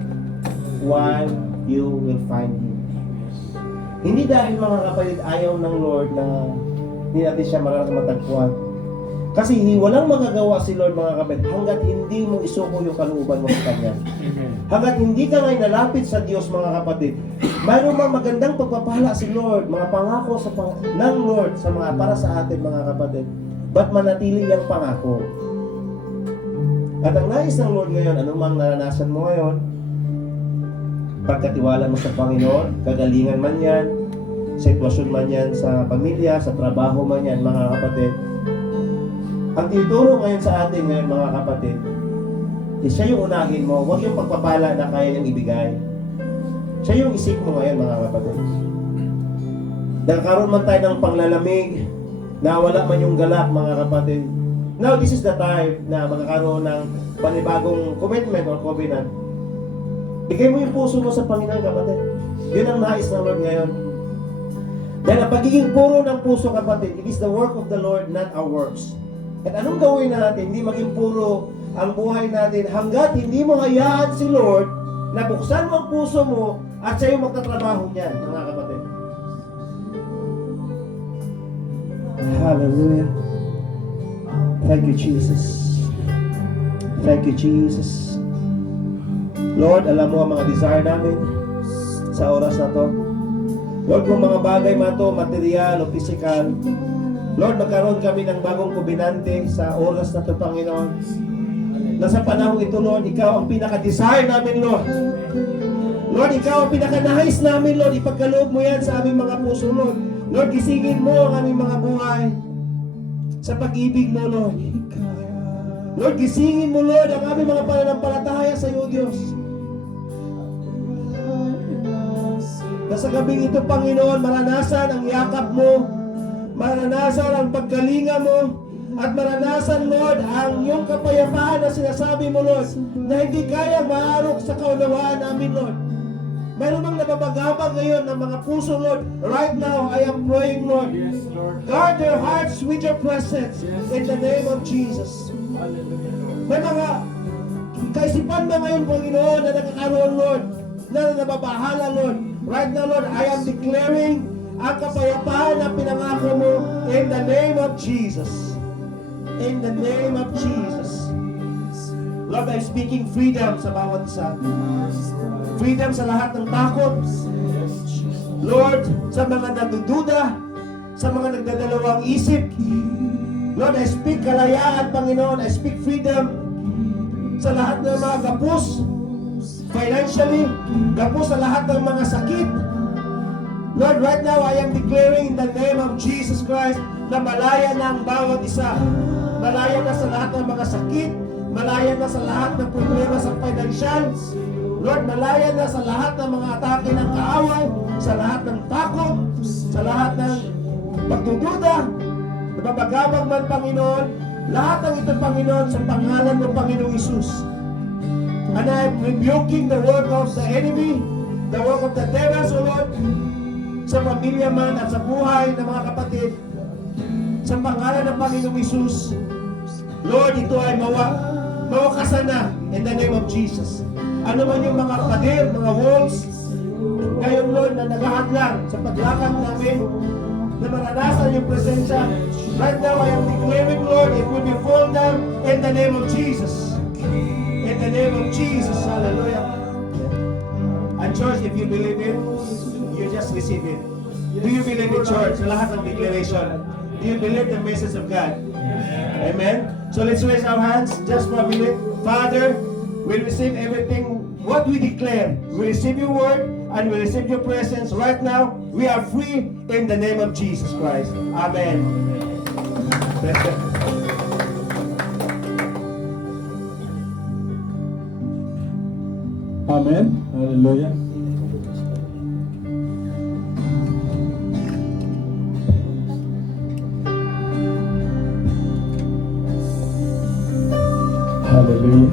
while you will find Him. Hindi dahil, mga kapatid, ayaw ng Lord na hindi natin siya matagpuan. Kasi walang magagawa si Lord, mga kapatid, hanggat hindi mo isuko yung kalooban mo sa Kanya. Hanggat hindi ka ngayon nalapit sa Diyos, mga kapatid, mayroon mga magandang pagpapala si Lord, mga pangako ng Lord sa mga para sa atin, mga kapatid. Ba't manatili yung pangako? At ang nais ng Lord ngayon, anumang naranasan mo ngayon, pagkatiwala mo sa Panginoon, kagalingan man yan, sitwasyon man yan sa pamilya, sa trabaho man yan, mga kapatid. Ang tinuturo ngayon sa atin ngayon, mga kapatid, siya yung unahin mo, huwag yung pagpapala na kaya niyang ibigay. Siya yung isip mo ngayon, mga kapatid. Nagkaroon man tayo ng panglalamig, na wala man yung galak, mga kapatid. Now, this is the time na magkakaroon ng panibagong commitment or covenant. Bigay mo yung puso mo sa Panginoon, kapatid. Yun ang nais ng Lord ngayon. Dahil ang pagiging puro ng puso, kapatid, it is the work of the Lord, not our works. At anong gawin natin? Hindi maging puro ang buhay natin hanggat hindi mo hayaan si Lord na buksan mo ang puso mo at siya yung magtatrabaho niyan, mga kapatid. Hallelujah. Thank you, Jesus. Thank you, Jesus. Lord, alam mo ang mga desire namin sa oras na to. Lord, kung mga bagay man to, material o physical, Lord, magkaroon kami ng bagong kubinante sa oras na ito, Panginoon. Nasa panahon ito, Lord, Ikaw ang pinaka-desire namin, Lord. Lord, Ikaw ang pinaka-nais namin, Lord. Ipagkaloob mo yan sa aming mga puso, Lord. Lord, gisingin mo ang aming mga buhay sa pag-ibig mo, Lord. Lord, gisingin mo, Lord, ang aming mga pananampalataya sa iyo, Diyos. Nasa gabing ito, Panginoon, maranasan ang yakap mo, maranasan ang pagkalinga mo, at maranasan, Lord, ang iyong kapayapaan na sinasabi mo, Lord, na hindi kaya maarok sa kaunawaan namin, Lord. Mayroon bang nababagabag ngayon ng mga puso, Lord? Right now, I am praying, Lord. Yes, Lord. Guard their hearts with your presence in the name of Jesus. Hallelujah, Lord. May mga kaisipan ba ngayon, Panginoon, na nakakaroon, Lord, na nababahala, Lord. Right now, Lord, I am declaring ang kapayapaan na pinangako mo in the name of Jesus. In the name of Jesus. Lord, I'm speaking freedom sa bawat isa. Freedom sa lahat ng takot. Lord, sa mga nagdududa, sa mga nagdadalawang isip. Lord, I speak kalayaan, Panginoon. I speak freedom sa lahat ng mga gapos. Financially, gapos sa lahat ng mga sakit. Lord, right now, I am declaring in the name of Jesus Christ na malaya na ang bawat isa. Malaya na sa lahat ng mga sakit. Malaya na sa lahat ng problema sa financial. Lord, malaya na sa lahat ng mga atake ng kaaway, sa lahat ng takot, sa lahat ng pagdududa, nababagabag man, Panginoon. Lahat ng ito, Panginoon, sa pangalan ng Panginoong Isus. And I am rebuking the work of the enemy, the work of the devil, so Lord, sa pamilya man at sa buhay ng mga kapatid, sa pangalan ng Panginoong Isus. Lord, ito ay mawakasan na in the name of Jesus. Ano man yung mga pader, mga walls, ngayon, Lord, na naghahadlang sa paglakad namin, na maranasan yung presensya. Right now, I am declaring, Lord, it will be fall down in the name of Jesus. In the name of Jesus. Hallelujah. And church, if you believe it, you just receive it. Do you believe it, church? Sa lahat ng declaration. Do you believe the message of God? Amen? So let's raise our hands just for a minute. Father, we receive everything what we declare. We receive your word and we receive your presence. Right now, we are free in the name of Jesus Christ. Amen. Amen. Hallelujah. Hallelujah.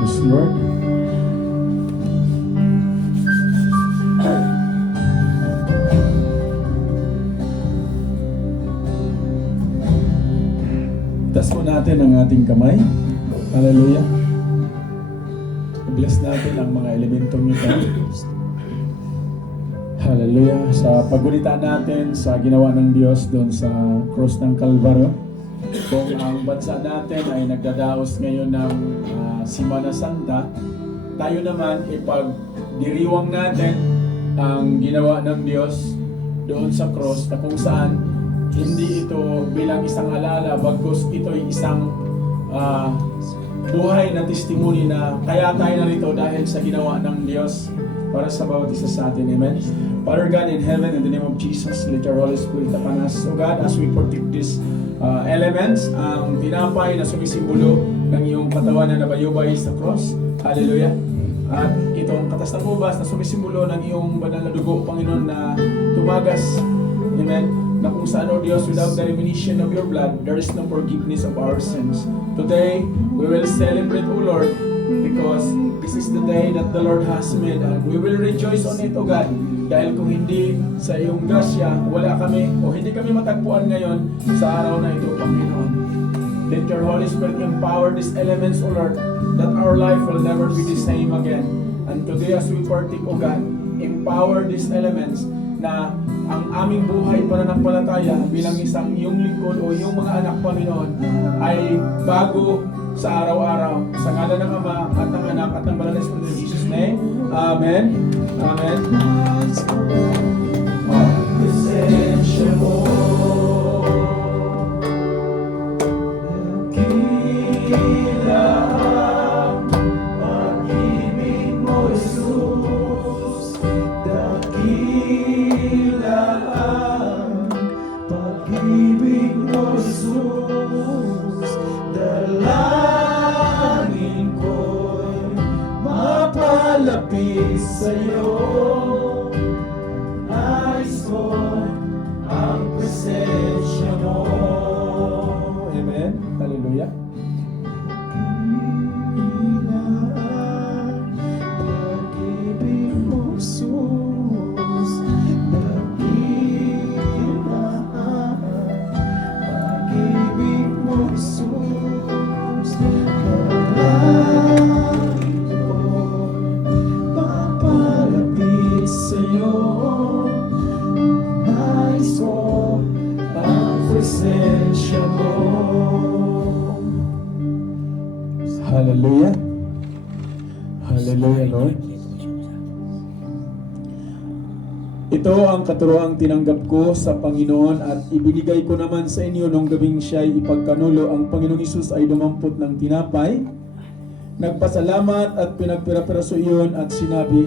Yes, Lord. Taas mo natin ang ating kamay. Hallelujah. I-bless natin ang mga elementong ito. Hallelujah. Sa pagunita natin sa ginawa ng Diyos doon sa cross ng Calvary. Kung ang bansa natin ay nagdadaos ngayon ng Semana Santa, tayo naman ipagdiriwang natin ang ginawa ng Diyos doon sa cross na kung saan hindi ito bilang isang alala, bagkus ito ay isang buhay na testimony na kaya tayo narito dahil sa ginawa ng Diyos para sa bawat isa sa atin. Amen. Father God in heaven, in the name of Jesus, let your Holy Spirit upon us. O God, as we partake these elements, ang tinapay na sumisimbolo ng iyong katawan na nabayubay sa cross. Hallelujah. At itong katas ng ubas na sumisimbolo ng iyong banal na dugo, Panginoon, na tumagas. Amen. Na kung saan, O Diyos, without the remission of your blood, there is no forgiveness of our sins. Today, we will celebrate, O Lord, because this is the day that the Lord has made, and we will rejoice on it, O God. Dahil kung hindi sa iyong grasya, wala kami, o hindi kami matagpuan ngayon sa araw na ito, Panginoon. Let your Holy Spirit empower these elements, O Lord, that our life will never be the same again. And today, as we partake, O God, empower these elements na ang aming buhay pananampalataya bilang isang iyong lingkod o iyong mga anak, Panginoon, ay bago sa araw-araw. Sa ngalan ng Ama at ng Anak at ng Banal na Espiritu, in Jesus' name. Amen. Amen. mapalapit sa'yo. Nais ko ang presensya mo. Amen. Hallelujah. Pag-ibig mo, Jesus, dakilaan. Pag-ibig mo, Jesus, marami ko papalapit sa'yo. Nais ko ang presensya mo. Hallelujah. Hallelujah, Lord. Ito ang katuroang tinanggap ko sa Panginoon at ibinigay ko naman sa inyo nung gabing siya'y ipagkanulo. Ang Panginoong Hesus ay dumampot ng tinapay, nagpasalamat at pinagpira-piraso iyon at sinabi,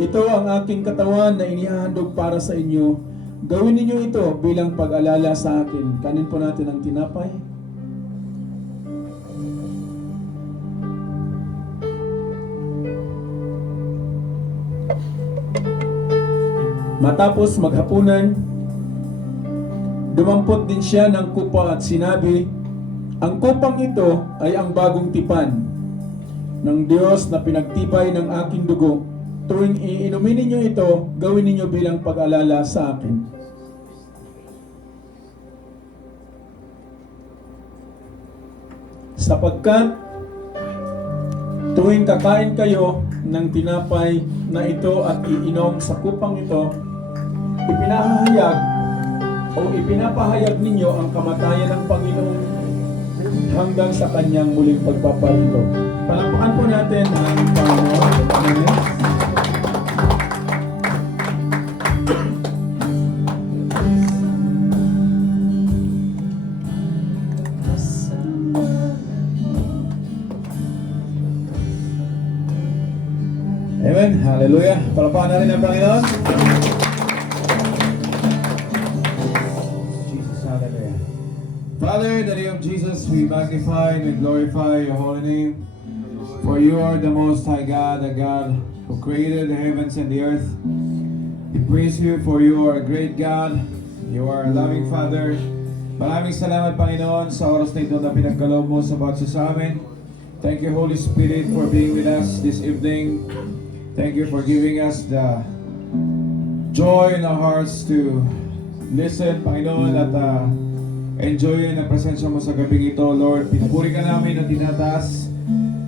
ito ang aking katawan na inihahandog para sa inyo. Gawin ninyo ito bilang pag-alala sa akin. Kanin po natin ang tinapay. Matapos maghapunan, dumampot din siya ng kupa at sinabi, ang kupang ito ay ang bagong tipan ng Diyos na pinagtibay ng aking dugo. Tuwing iinumin ninyo ito, gawin ninyo bilang pag-alala sa akin. Sapagkat tuwing kakain kayo ng tinapay na ito at iinom sa kupang ito, ipinapahayag ninyo ang kamatayan ng Panginoon hanggang sa kanyang muling pagpaparito. Palakpakan po natin ang Panginoon. Amen. Amen. Hallelujah. Palakpakan natin ang Panginoon. Father, in the name of Jesus, we magnify and we glorify your holy name. For you are the most high God, the God who created the heavens and the earth. We praise you for you are a great God. You are a loving Father. Maraming salamat, Panginoon, sa oras na ito na pinagkaloob mo sa bawat sa amin. Thank you, Holy Spirit, for being with us this evening. Thank you for giving us the joy in our hearts to listen, Panginoon, at enjoyin ang presensya mo sa gabing ito, Lord. Pinupuri ka namin at tinataas.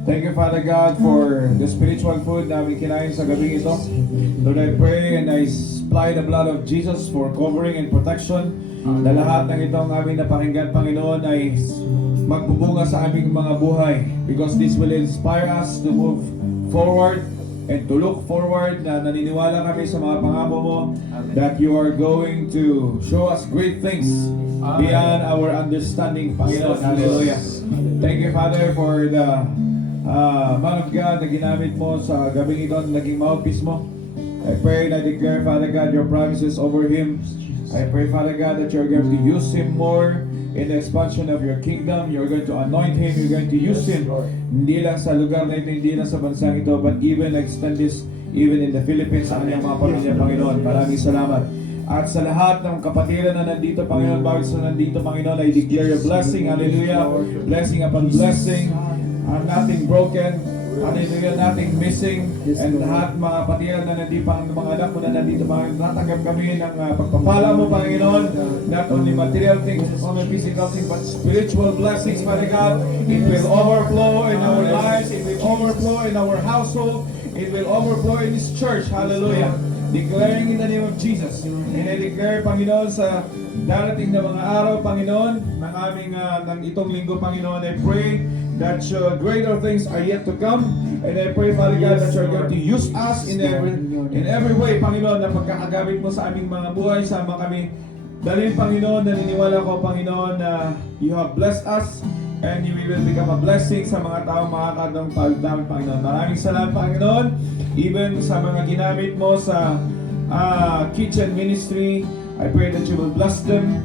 Thank you, Father God, for the spiritual food na aming kinain sa gabing ito. Lord, I pray and I apply the blood of Jesus for covering and protection. Na lahat ng itong aming napakinggan, Panginoon, ay magbubunga sa aming mga buhay. Because this will inspire us to move forward and to look forward, na naniniwala kami sa mga pangako mo that you are going to show us great things beyond our understanding, Panginoon. Hallelujah. Thank you, Father, for the man of God na ginamit mo sa gabing ito, naging mouthpiece mo. I pray and I declare, Father God, your promises over him. I pray, Father God, that you're going to use him more in the expansion of your kingdom. You're going to anoint him. You're going to use him. Hindi lang sa lugar na ito, hindi lang sa bansang ito, but even extend this even in the Philippines, sa kanyang mga pamilya, Panginoon. Maraming salamat. At sa lahat ng kapatiran na nandito, Panginoon, bawat sa nandito, Panginoon, I declare your blessing. Hallelujah. Blessing upon blessing. Nothing broken. Hallelujah. Nothing missing. And lahat mga kapatiran na nandito, mga anak mo na nandito, Panginoon, natanggap kami ng pagpapala mo, Panginoon. Not only material things, not only physical things, but spiritual blessings, Father God. It will overflow in our lives. It will overflow in our household. It will overflow in this church. Hallelujah. Declaring in the name of Jesus. And I declare, Panginoon, sa darating na mga araw, Panginoon, ng aming ng itong linggo, Panginoon, I pray that greater things are yet to come. And I pray, Father God, that you're going to use us in every way, Panginoon, na pagkakagamit mo sa aming mga buhay, sama kami. Dahil, Panginoon, naniniwala ko, Panginoon, na you have blessed us and you will become a blessing sa mga taong makakadang pagdamit, Panginoon. Maraming salamat, Panginoon. Even sa mga ginamit mo sa kitchen ministry, I pray that you will bless them.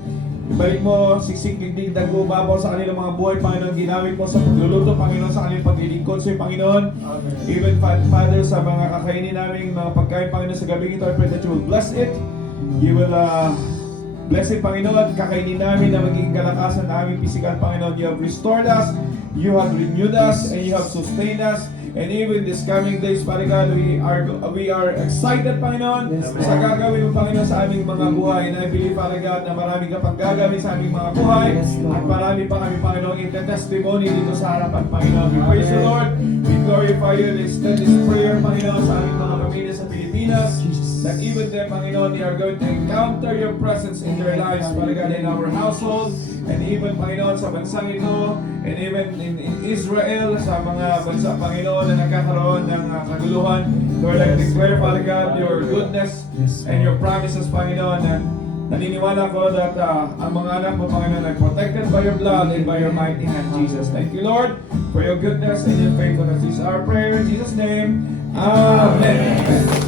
Balik mo, siksik, digdig, dago, babaw sa kanilang mga buhay, Panginoon. Ginamit mo sa pagluluto, Panginoon, sa kanilang paglilingkod sa iyo, Panginoon. Even, Father, sa mga kakainin namin, mga pagkain, Panginoon, sa gabi ito, I pray that you will bless it. You will bless it, Panginoon. Kakainin namin na magiging kalakasan na aming physical, Panginoon. You have restored us, you have renewed us, and you have sustained us. And even this coming days, Father God, we are excited, Panginoon, sa gagawin mo, Panginoon, sa aming mga buhay. And I believe, Father God, na marami ka pang gagawin sa aming mga buhay. At marami pa kami, Panginoon, testimony dito sa harapan, Panginoon. We praise you, Lord. We glorify you. And extend this prayer, Panginoon, sa aming mga pamilya sa Pilipinas. That even them, Panginoon, they are going to encounter your presence in their lives, Father God, in our household, and even, Panginoon, sa bansang ito, and even in Israel, sa mga bansa, Panginoon, na nagkakaroon ng kaguluhan. Lord, I declare, Father God, your goodness and your promises, Panginoon, and naniniwala ko that ang mga anak mo, Panginoon, ay protected by your blood and by your mighty hand, Jesus. Thank you, Lord, for your goodness and your faithfulness. This is our prayer in Jesus' name. Amen.